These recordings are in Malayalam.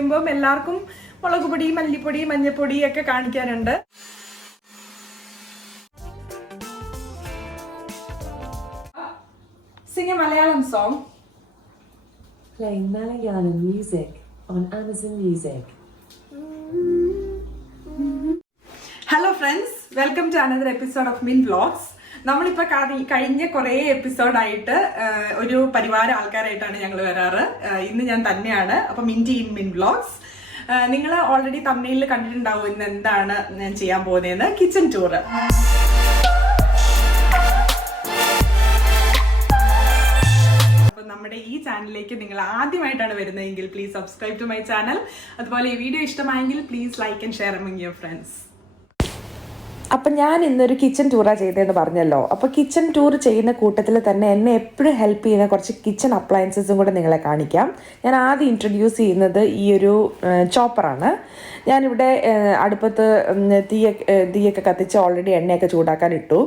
ചെയ്യുമ്പോൾ എല്ലാവർക്കും മുളക് പൊടി, മല്ലിപ്പൊടി, മഞ്ഞൾപ്പൊടി ഒക്കെ കാണിക്കാനുണ്ട്. Sing a Malayalam song. Playing Malayalam music on Amazon Music. Hello friends, welcome to another episode of Min vlogs. നമ്മളിപ്പോൾ കഴിഞ്ഞ കുറേ എപ്പിസോഡായിട്ട് ഒരു പരിവാര ആൾക്കാരായിട്ടാണ് ഞങ്ങൾ വരാറ്. ഇന്ന് ഞാൻ തന്നെയാണ്. അപ്പം മിൻറ്റി ഇൻ മിൻ വ്ലോഗ്സ്. നിങ്ങൾ ഓൾറെഡി തമ്മിലിൽ കണ്ടിട്ടുണ്ടാവും ഇന്ന് എന്താണ് ഞാൻ ചെയ്യാൻ പോകുന്നതെന്ന്. Kitchen tour. നമ്മുടെ ഈ ചാനലിലേക്ക് നിങ്ങൾ ആദ്യമായിട്ടാണ് വരുന്നതെങ്കിൽ please subscribe to my channel. അതുപോലെ ഈ വീഡിയോ ഇഷ്ടമായെങ്കിൽ please like and share among your friends. അപ്പം ഞാൻ ഇന്നൊരു കിച്ചൺ ടൂറാണ് ചെയ്തതെന്ന് പറഞ്ഞല്ലോ. അപ്പോൾ കിച്ചൺ ടൂർ ചെയ്യുന്ന കൂട്ടത്തിൽ തന്നെ എന്നെ എപ്പോഴും ഹെൽപ്പ് ചെയ്യുന്ന കുറച്ച് കിച്ചൺ അപ്ലയൻസസും കൂടെ നിങ്ങളെ കാണിക്കാം. ഞാൻ ആദ്യം ഇൻട്രൊഡ്യൂസ് ചെയ്യുന്നത് ഈ ഒരു ചോപ്പറാണ്. ഞാനിവിടെ അടുപ്പത്ത് തീയൊക്കെ കത്തിച്ച് ഓൾറെഡി എണ്ണയൊക്കെ ചൂടാക്കാൻ ഇട്ടു.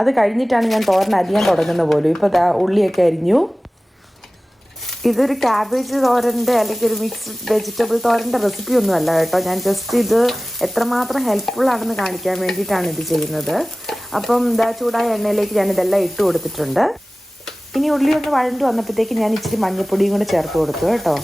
അത് കഴിഞ്ഞിട്ടാണ് ഞാൻ തോരൻ അരിയാൻ തുടങ്ങുന്നത് പോലും. ഇപ്പോൾ ഉള്ളിയൊക്കെ അരിഞ്ഞു. ഇതൊരു ക്യാബേജ് തോരൻ്റെ അല്ലെങ്കിൽ ഒരു മിക്സ്ഡ് വെജിറ്റബിൾ തോരൻ്റെ റെസിപ്പി ഒന്നും അല്ല കേട്ടോ. ഞാൻ ജസ്റ്റ് ഇത് എത്രമാത്രം ഹെൽപ്ഫുൾ ആണെന്ന് കാണിക്കാൻ വേണ്ടിയിട്ടാണ് ഇത് ചെയ്യുന്നത്. അപ്പം ചൂടായ എണ്ണയിലേക്ക് ഞാനിതെല്ലാം ഇട്ട് കൊടുത്തിട്ടുണ്ട്. ഇനി ഉള്ളി ഒന്ന് വഴണ്ട് വന്നപ്പോഴത്തേക്ക് ഞാൻ ഇച്ചിരി മഞ്ഞൾപ്പൊടിയും കൂടെ ചേർത്ത് കൊടുത്തു കേട്ടോ.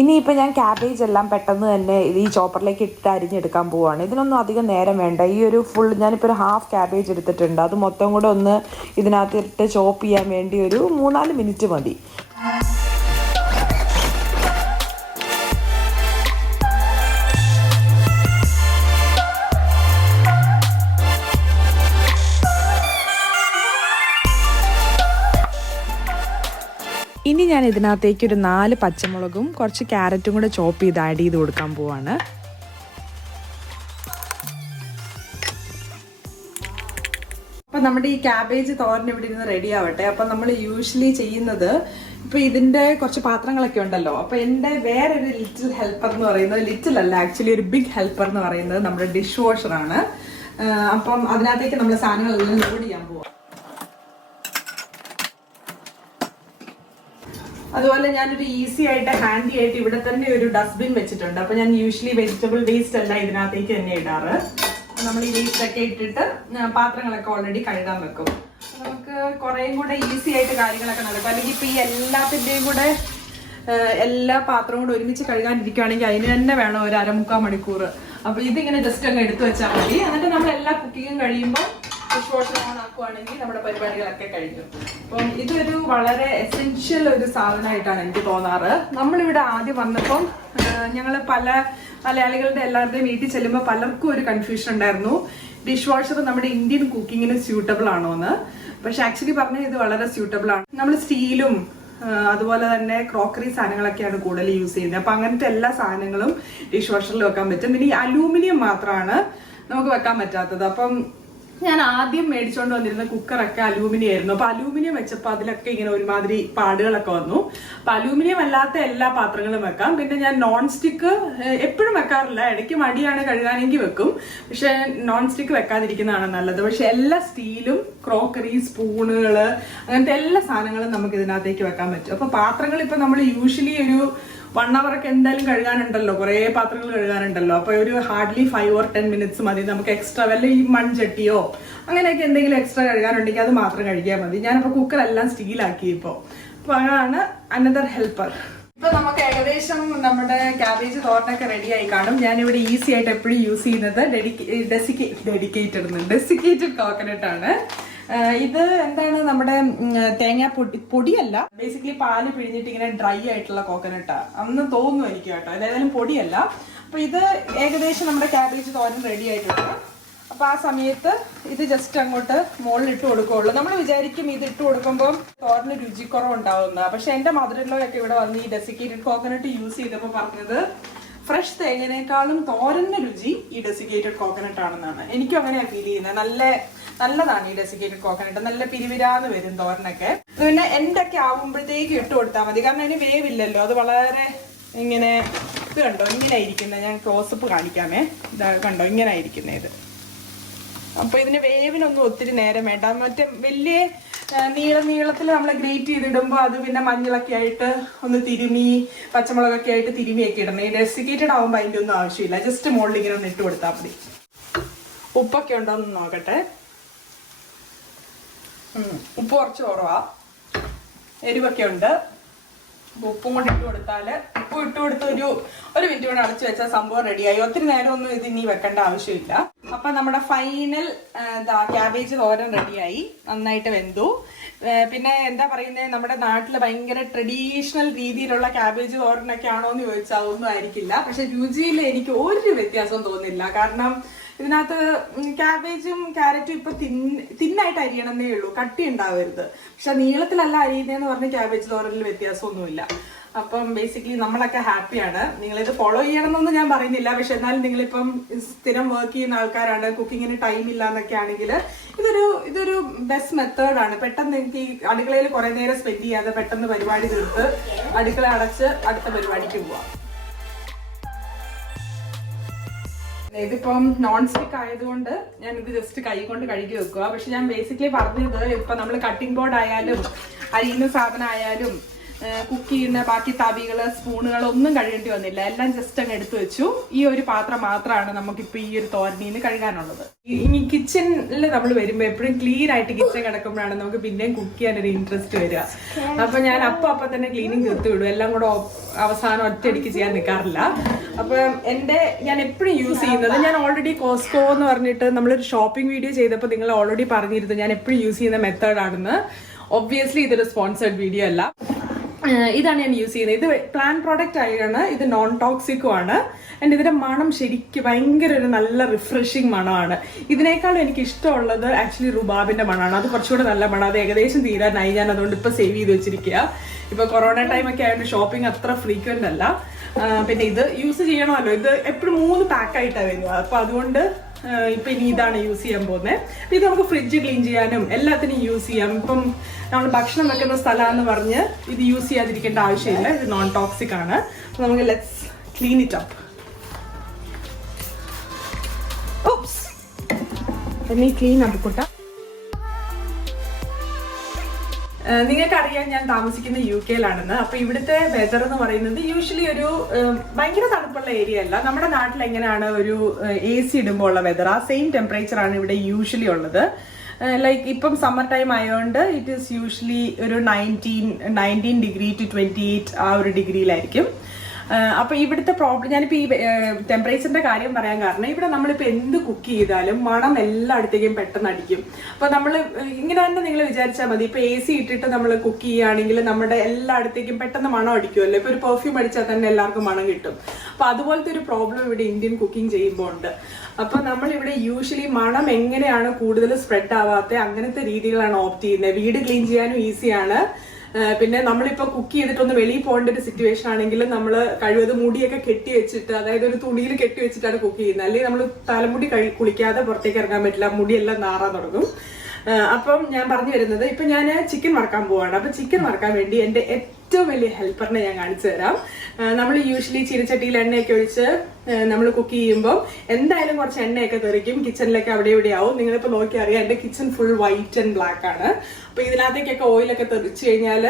ഇനിയിപ്പോൾ ഞാൻ ക്യാബേജ് എല്ലാം പെട്ടെന്ന് തന്നെ ഈ ചോപ്പറിലേക്ക് ഇട്ട് അരിഞ്ഞെടുക്കാൻ പോവുകയാണ്. ഇതിനൊന്നും അധികം നേരം വേണ്ട. ഈ ഒരു ഞാനിപ്പോൾ ഒരു ഹാഫ് ക്യാബേജ് എടുത്തിട്ടുണ്ട്. അത് മൊത്തം കൂടെ ഒന്ന് ഇതിനകത്തിട്ട് ചോപ്പ് ചെയ്യാൻ വേണ്ടി ഒരു 3-4 മിനിറ്റ് മതി. ഇനി ഞാൻ ഇതിനകത്തേക്ക് ഒരു 4 പച്ചമുളകും കുറച്ച് ക്യാരറ്റും കൂടെ ചോപ്പ് ചെയ്ത് ആഡ് ചെയ്ത് കൊടുക്കാൻ പോവാണ്. അപ്പം നമ്മുടെ ഈ ക്യാബേജ് തോരൻ ഇവിടെ ഇരുന്ന് റെഡി ആവട്ടെ. അപ്പം നമ്മൾ യൂഷ്വലി ചെയ്യുന്നത് ഇപ്പം ഇതിൻ്റെ കുറച്ച് പാത്രങ്ങളൊക്കെ ഉണ്ടല്ലോ. അപ്പം എൻ്റെ വേറൊരു ലിറ്റിൽ ഹെൽപ്പർ എന്ന് പറയുന്നത്, ലിറ്റിൽ അല്ല ആക്ച്വലി ഒരു ബിഗ് ഹെൽപ്പർ എന്ന് പറയുന്നത് നമ്മുടെ ഡിഷ് വാഷറാണ്. അപ്പം അതിനകത്തേക്ക് നമ്മൾ സാധനങ്ങളെല്ലാം ലോഡ് ചെയ്യാൻ പോവാം. അതുപോലെ ഞാനൊരു ഈസി ആയിട്ട് ഹാൻഡി ആയിട്ട് ഇവിടെ തന്നെ ഒരു ഡസ്റ്റ്ബിൻ വെച്ചിട്ടുണ്ട്. അപ്പൊ ഞാൻ യൂഷ്വലി വെജിറ്റബിൾ വേസ്റ്റ് എല്ലാം ഇതിനകത്തേക്ക് തന്നെ ഇടാറ്. നമ്മൾ ഈ വേസ്റ്റ് ഒക്കെ ഇട്ടിട്ട് പാത്രങ്ങളൊക്കെ ഓൾറെഡി കഴുകാൻ വെക്കും. നമുക്ക് കുറേയും കൂടെ ഈസി ആയിട്ട് കാര്യങ്ങളൊക്കെ നടക്കും. അല്ലെങ്കിൽ ഇപ്പൊ ഈ എല്ലാത്തിൻ്റെയും കൂടെ എല്ലാ പാത്രവും കൂടെ ഒരുമിച്ച് കഴുകാനിരിക്കുകയാണെങ്കിൽ അതിന് തന്നെ വേണം ഒരു 1/4 മണിക്കൂർ. അപ്പൊ ഇതിങ്ങനെ ജസ്റ്റ് അങ്ങ് എടുത്തു വെച്ചാൽ മതി. എന്നിട്ട് നമ്മൾ എല്ലാ കുക്കിങ്ങും കഴിയുമ്പോൾ ഡിഷ് വാഷർ ഓൺ ആക്കുവാണെങ്കിൽ നമ്മുടെ പരിപാടികളൊക്കെ കഴിഞ്ഞു. അപ്പം ഇതൊരു വളരെ എസെൻഷ്യൽ ഒരു സാധനമായിട്ടാണ് എനിക്ക് തോന്നാറ്. നമ്മളിവിടെ ആദ്യം വന്നപ്പം ഞങ്ങൾ പല മലയാളികളുടെ എല്ലാവരുടെയും വീട്ടിൽ ചെല്ലുമ്പോൾ പലർക്കും ഒരു കൺഫ്യൂഷൻ ഉണ്ടായിരുന്നു, ഡിഷ് വാഷർ നമ്മുടെ ഇന്ത്യൻ കുക്കിങ്ങിന് സ്യൂട്ടബിൾ ആണോ എന്ന്. പക്ഷെ ആക്ച്വലി പറഞ്ഞാൽ ഇത് വളരെ സ്യൂട്ടബിൾ ആണ്. നമ്മൾ സ്റ്റീലും അതുപോലെ തന്നെ ക്രോക്കറി സാധനങ്ങളൊക്കെയാണ് കൂടുതൽ യൂസ് ചെയ്യുന്നത്. അപ്പം അങ്ങനത്തെ എല്ലാ സാധനങ്ങളും ഡിഷ് വാഷറിൽ വെക്കാൻ പറ്റും. പിന്നെ ഈ അലൂമിനിയം മാത്രമാണ് നമുക്ക് വെക്കാൻ പറ്റാത്തത്. അപ്പം ഞാൻ ആദ്യം മേടിച്ചോണ്ട് വന്നിരുന്ന കുക്കറൊക്കെ അലൂമിനിയം ആയിരുന്നു. അപ്പൊ അലൂമിനിയം വെച്ചപ്പോൾ അതിലൊക്കെ ഇങ്ങനെ ഒരുമാതിരി പാടുകളൊക്കെ വന്നു. അപ്പൊ അലൂമിനിയം അല്ലാത്ത എല്ലാ പാത്രങ്ങളും വെക്കാം. പിന്നെ ഞാൻ നോൺ സ്റ്റിക്ക് എപ്പോഴും വെക്കാറില്ല, ഇടയ്ക്ക് മടിയാണ് കഴുകാനെങ്കിൽ വെക്കും. പക്ഷെ നോൺ സ്റ്റിക്ക് വെക്കാതിരിക്കുന്നതാണ് നല്ലത്. പക്ഷെ എല്ലാ സ്റ്റീലും ക്രോക്കറി, സ്പൂണുകള്, അങ്ങനത്തെ എല്ലാ സാധനങ്ങളും നമുക്ക് ഇതിനകത്തേക്ക് വെക്കാൻ പറ്റും. അപ്പൊ പാത്രങ്ങൾ ഇപ്പൊ നമ്മൾ യൂഷ്വലി ഒരു 1 hour ഒക്കെ എന്തായാലും കഴുകാനുണ്ടല്ലോ, കുറേ പാത്രങ്ങൾ കഴുകാനുണ്ടല്ലോ. അപ്പൊ ഒരു ഹാർഡ്ലി 5 or 10 minutes മതി നമുക്ക് എക്സ്ട്രാ. വല്ല ഈ മൺചട്ടിയോ അങ്ങനെയൊക്കെ എന്തെങ്കിലും എക്സ്ട്രാ കഴുകാനുണ്ടെങ്കിൽ അത് മാത്രം കഴുകിയാൽ മതി. ഞാനിപ്പോൾ കുക്കറെല്ലാം സ്റ്റീലാക്കി ഇപ്പോൾ. അപ്പൊ അതാണ് അനദർ ഹെൽപ്പർ. ഇപ്പൊ നമുക്ക് ഏകദേശം നമ്മുടെ ക്യാബേജ് തോരനൊക്കെ റെഡി ആയി കാണും. ഞാനിവിടെ ഈസി ആയിട്ട് എപ്പോഴും യൂസ് ചെയ്യുന്നത് ഡെസിക്കേറ്റഡ് കോക്കനട്ട് ആണ്. ഇത് എന്താണ്, നമ്മുടെ തേങ്ങ പൊടിയല്ല, ബേസിക്കലി പാല് പിഴിഞ്ഞിട്ട് ഇങ്ങനെ ഡ്രൈ ആയിട്ടുള്ള കോക്കനട്ടാ അന്ന് തോന്നുന്നു എനിക്ക് കേട്ടോ. ഏതായാലും പൊടിയല്ല. അപ്പൊ ഇത് ഏകദേശം നമ്മുടെ ക്യാബേജ് തോരൻ റെഡി ആയിട്ടുണ്ട്. അപ്പൊ ആ സമയത്ത് ഇത് ജസ്റ്റ് അങ്ങോട്ട് മുകളിൽ ഇട്ട് കൊടുക്കുകയുള്ളൂ. നമ്മൾ വിചാരിക്കും ഇത് ഇട്ട് കൊടുക്കുമ്പോൾ തോരന് രുചിക്കുറവുണ്ടാവുന്ന. പക്ഷെ എന്റെ മദറിലൊക്കെ ഇവിടെ വന്ന് ഈ ഡെസിക്കേറ്റഡ് കോക്കനട്ട് യൂസ് ചെയ്തപ്പോൾ പറഞ്ഞത് ഫ്രഷ് തേങ്ങനേക്കാളും തോരന്റെ രുചി ഈ ഡെസിക്കേറ്റഡ് കോക്കനട്ട് ആണെന്നാണ്. എനിക്കും അങ്ങനെയാണ് ഫീൽ ചെയ്യുന്നത്. നല്ലതാണ് ഈ ഡെസിക്കേറ്റഡ് കോക്കനട്ട്. നല്ല പിരിവിരാന്ന് വരും തോരനൊക്കെ. പിന്നെ എന്തൊക്കെ ആവുമ്പോഴത്തേക്ക് ഇട്ട് കൊടുത്താൽ മതി. കാരണം അതിന് വേവില്ലല്ലോ. അത് വളരെ ഇങ്ങനെ ഇത് കണ്ടോ, ഇങ്ങനെ ഇരിക്കുന്നത്. ഞാൻ ക്ലോസപ്പ് കാണിക്കാമേ. ഇതാ കണ്ടോ, ഇങ്ങനെ ഇരിക്കുന്നത് ഇത്. അപ്പൊ ഇതിന് വേവിനൊന്നും ഒത്തിരി നേരം വേണ്ട. മറ്റേ വലിയ നീളത്തിൽ നമ്മൾ ഗ്രേറ്റ് ചെയ്തിടുമ്പോൾ അത് പിന്നെ മഞ്ഞളൊക്കെ ആയിട്ട് ഒന്ന് തിരുമി പച്ചമുളകൊക്കെ ആയിട്ട് തിരുമിയൊക്കെ ഇടണം. ഈ ഡെസിക്കേറ്റഡ് ആകുമ്പോൾ അതിൻ്റെ ഒന്നും ആവശ്യമില്ല. ജസ്റ്റ് മുകളിൽ ഇങ്ങനെ ഒന്ന് ഇട്ട് കൊടുത്താൽ മതി. ഉപ്പൊക്കെ ഉണ്ടോ എന്ന് നോക്കട്ടെ. ഉപ്പ് കുറച്ച് കുറവാ, എരിവൊക്കെ ഉണ്ട്. ഉപ്പും കൂടി ഇട്ട് കൊടുത്താല് ഉപ്പ് ഇട്ട് കൊടുത്ത് ഒരു മിനിറ്റ് കൂടെ അടച്ചു വെച്ചാൽ സംഭവം റെഡിയായി. ഒത്തിരി നേരമൊന്നും ഇത് ഇനി വെക്കേണ്ട ആവശ്യമില്ല. അപ്പൊ നമ്മുടെ ഫൈനൽ ക്യാബേജ് തോരൻ റെഡിയായി, നന്നായിട്ട് വെന്തു. പിന്നെ എന്താ പറയുന്നത്, നമ്മുടെ നാട്ടിൽ ഭയങ്കര ട്രഡീഷണൽ രീതിയിലുള്ള ക്യാബേജ് തോരനൊക്കെ ആണോ എന്ന് ചോദിച്ചാൽ അതൊന്നും ആയിരിക്കില്ല. പക്ഷെ രുചിയിൽ എനിക്ക് ഒരു വ്യത്യാസവും തോന്നില്ല. കാരണം ഇതിനകത്ത് ക്യാബേജും ക്യാരറ്റും ഇപ്പൊ തിന്നായിട്ട് അരിയണമെന്നേ ഉള്ളൂ, കട്ടി ഉണ്ടാവരുത്. പക്ഷെ നീളത്തിലല്ല അരിയുന്നതെന്ന് പറഞ്ഞ ക്യാബേജ് തോരനിൽ വ്യത്യാസമൊന്നുമില്ല. അപ്പം ബേസിക്കലി നമ്മളൊക്കെ ഹാപ്പിയാണ്. നിങ്ങളിത് ഫോളോ ചെയ്യണമെന്നൊന്നും ഞാൻ പറയുന്നില്ല. പക്ഷെ എന്നാലും നിങ്ങളിപ്പം സ്ഥിരം വർക്ക് ചെയ്യുന്ന ആൾക്കാരാണ്, കുക്കിങ്ങിന് ടൈം ഇല്ല എന്നൊക്കെ ആണെങ്കിൽ ഇതൊരു ബെസ്റ്റ് മെത്തേഡാണ്. പെട്ടെന്ന് എനിക്ക് ഈ അടുക്കളയിൽ കുറെ നേരം സ്പെൻഡ് ചെയ്യാതെ പെട്ടെന്ന് പരിപാടി തീർത്ത് അടുക്കള അടച്ച് അടുത്ത പരിപാടിക്ക് പോവാം. ഇതിപ്പം നോൺ സ്റ്റിക്ക് ആയതുകൊണ്ട് ഞാൻ ഇത് ജസ്റ്റ് കൈ കൊണ്ട് കഴുകി വെക്കുക. പക്ഷെ ഞാൻ ബേസിക്കലി പറഞ്ഞത് ഇപ്പൊ നമ്മൾ കട്ടിംഗ് ബോർഡ് ആയാലും അരിയുന്ന സാധനം ആയാലും കുക്ക് ചെയ്യുന്ന ബാക്കി തവികള് സ്പൂണുകൾ ഒന്നും കഴുകേണ്ടി വന്നില്ല. എല്ലാം ജസ്റ്റ് അങ്ങ് എടുത്തു വെച്ചു. ഈ ഒരു പാത്രം മാത്രമാണ് നമുക്കിപ്പോ ഈ ഒരു തോരനീന്ന് കഴുകാനുള്ളത്. ഇനി കിച്ചണിൽ നമ്മൾ വരുമ്പോൾ എപ്പോഴും ക്ലീൻ ആയിട്ട് കിച്ചൺ കിടക്കുമ്പോഴാണ് നമുക്ക് പിന്നെയും കുക്ക് ചെയ്യാൻ ഒരു ഇൻട്രസ്റ്റ് വരിക. അപ്പൊ ഞാൻ അപ്പൊ തന്നെ ക്ലീനിങ് തീർത്ത് വിടും. എല്ലാം കൂടെ അവസാനം ഒറ്റയടിക്ക് ചെയ്യാൻ നിൽക്കാറില്ല. അപ്പൊ ഞാൻ എപ്പോഴും യൂസ് ചെയ്യുന്നത്, ഞാൻ ഓൾറെഡി കോസ്കോ എന്ന് പറഞ്ഞിട്ട് നമ്മളൊരു ഷോപ്പിംഗ് വീഡിയോ ചെയ്തപ്പോൾ നിങ്ങൾ ഓൾറെഡി പറഞ്ഞിരുന്നു ഞാൻ എപ്പോഴും യൂസ് ചെയ്യുന്ന മെത്തേഡാണെന്ന്. ഒബ്വിയസ്ലി ഇതൊരു സ്പോൺസേർഡ് വീഡിയോ അല്ല. ഇതാണ് ഞാൻ യൂസ് ചെയ്യുന്നത്. ഇത് പ്ലാൻ പ്രോഡക്റ്റ് ആയാണ്, ഇത് നോൺ ടോക്സിക്കും ആണ്. ആൻഡ് ഇതിന്റെ മണം ശരിക്കും ഭയങ്കര ഒരു നല്ല റിഫ്രഷിങ് മണമാണ്. ഇതിനേക്കാളും എനിക്ക് ഇഷ്ടമുള്ളത് ആക്ച്വലി റുബാബിന്റെ മണമാണ്. അത് കുറച്ചുകൂടെ നല്ല മണം. അത് ഏകദേശം തീരാനായി. ഞാൻ അതുകൊണ്ട് ഇപ്പൊ സേവ് ചെയ്ത് വെച്ചിരിക്കുക. ഇപ്പൊ കൊറോണ ടൈമൊക്കെ ആയതുകൊണ്ട് ഷോപ്പിംഗ് അത്ര ഫ്രീക്വന്റ് അല്ല. പിന്നെ ഇത് യൂസ് ചെയ്യണമല്ലോ. ഇത് എപ്പോഴും 3 പാക്കായിട്ടാണ് വരിക. അപ്പൊ അതുകൊണ്ട് ഇപ്പൊ ഇനി ഇതാണ് യൂസ് ചെയ്യാൻ പോകുന്നത്. ഇത് നമുക്ക് ഫ്രിഡ്ജ് ക്ലീൻ ചെയ്യാനും എല്ലാത്തിനും യൂസ് ചെയ്യാം. ഇപ്പം നമ്മൾ ഭക്ഷണം വെക്കുന്ന സ്ഥലമാണെന്ന് പറഞ്ഞ് ഇത് യൂസ് ചെയ്യാതിരിക്കേണ്ട ആവശ്യമില്ല. ഇത് നോൺ ടോക്സിക് ആണ്. അപ്പൊ നമുക്ക് let's clean it up. Ops, ഇനി ക്ലീൻ ആക്കിക്കൊട്ടാ. നിങ്ങൾക്കറിയാം ഞാൻ താമസിക്കുന്ന UK യിലാണെന്ന്. അപ്പൊ ഇവിടുത്തെ വെതർ എന്ന് പറയുന്നത് യൂഷ്വലി ഒരു ഭയങ്കര തണുപ്പുള്ള ഏരിയ അല്ല. നമ്മുടെ നാട്ടിൽ എങ്ങനെയാണ് ഒരു AC ഇടുമ്പോൾ ഉള്ള വെതർ, ആ സെയിം ടെമ്പറേച്ചർ ആണ് ഇവിടെ യൂഷ്വലി ഉള്ളത്. ലൈക്ക് ഇപ്പം സമ്മർ ടൈം ആയതുകൊണ്ട് ഇറ്റ് ഈസ് യൂഷ്വലി ഒരു 19 ഡിഗ്രി to 28 ആ ഒരു ഡിഗ്രിയിലായിരിക്കും. അപ്പൊ ഇവിടുത്തെ പ്രോബ്ലം, ഞാനിപ്പോ ഈ ടെമ്പറേച്ചറിന്റെ കാര്യം പറയാൻ കാരണം ഇവിടെ നമ്മളിപ്പോ എന്ത് കുക്ക് ചെയ്താലും മണം എല്ലായിടത്തേക്കും പെട്ടെന്ന് അടിക്കും. അപ്പൊ നമ്മൾ ഇങ്ങനെ തന്നെ നിങ്ങൾ വിചാരിച്ചാൽ മതി. ഇപ്പൊ AC ഇട്ടിട്ട് നമ്മൾ കുക്ക് ചെയ്യുകയാണെങ്കിൽ നമ്മുടെ എല്ലായിടത്തേക്കും പെട്ടെന്ന് മണം അടിക്കുമല്ലോ. ഇപ്പൊ ഒരു പെർഫ്യൂം അടിച്ചാൽ തന്നെ എല്ലാവർക്കും മണം കിട്ടും. അപ്പൊ അതുപോലത്തെ ഒരു പ്രോബ്ലം ഇവിടെ ഇന്ത്യൻ കുക്കിംഗ് ചെയ്യുമ്പോൾ ഉണ്ട്. അപ്പൊ നമ്മളിവിടെ യൂഷ്വലി മണം എങ്ങനെയാണ് കൂടുതൽ സ്പ്രെഡ് ആവാത്ത അങ്ങനത്തെ രീതികളാണ് ഓപ്റ്റ് ചെയ്യുന്നത്. വീട് ക്ലീൻ ചെയ്യാനും ഈസിയാണ്. പിന്നെ നമ്മളിപ്പോ കുക്ക് ചെയ്തിട്ടൊന്ന് വെളിയിൽ പോകേണ്ട ഒരു സിറ്റുവേഷൻ ആണെങ്കിൽ നമ്മൾ കഴിവത് മുടിയൊക്കെ കെട്ടി വെച്ചിട്ട്, അതായത് ഒരു തുണിയിൽ കെട്ടി വെച്ചിട്ടാണ് കുക്ക് ചെയ്യുന്നത്. അല്ലെങ്കിൽ നമ്മൾ തലമുടി കുളിക്കാതെ പുറത്തേക്ക് ഇറങ്ങാൻ പറ്റില്ല, മുടിയെല്ലാം നാറാൻ തുടങ്ങും. അപ്പം ഞാൻ പറഞ്ഞു വരുന്നത്, ഇപ്പൊ ഞാൻ ചിക്കൻ വറക്കാൻ പോവാണ്. അപ്പൊ ചിക്കൻ വറക്കാൻ വേണ്ടി എന്റെ ഏറ്റവും വലിയ ഹെൽപ്പറിനെ ഞാൻ കാണിച്ചു തരാം. നമ്മൾ യൂഷ്വലി ചീനച്ചട്ടിയിൽ എണ്ണയൊക്കെ ഒഴിച്ച് നമ്മൾ കുക്ക് ചെയ്യുമ്പോൾ എന്തായാലും കുറച്ച് എണ്ണയൊക്കെ തെറിക്കും. കിച്ചണിലൊക്കെ അവിടെ ഇവിടെ ആവും. നിങ്ങളിപ്പോൾ നോക്കി അറിയാം, എന്റെ kitchen full white and black ആണ്. അപ്പൊ ഇതിനകത്തേക്കൊക്കെ ഓയിലൊക്കെ തെറിച്ചു കഴിഞ്ഞാൽ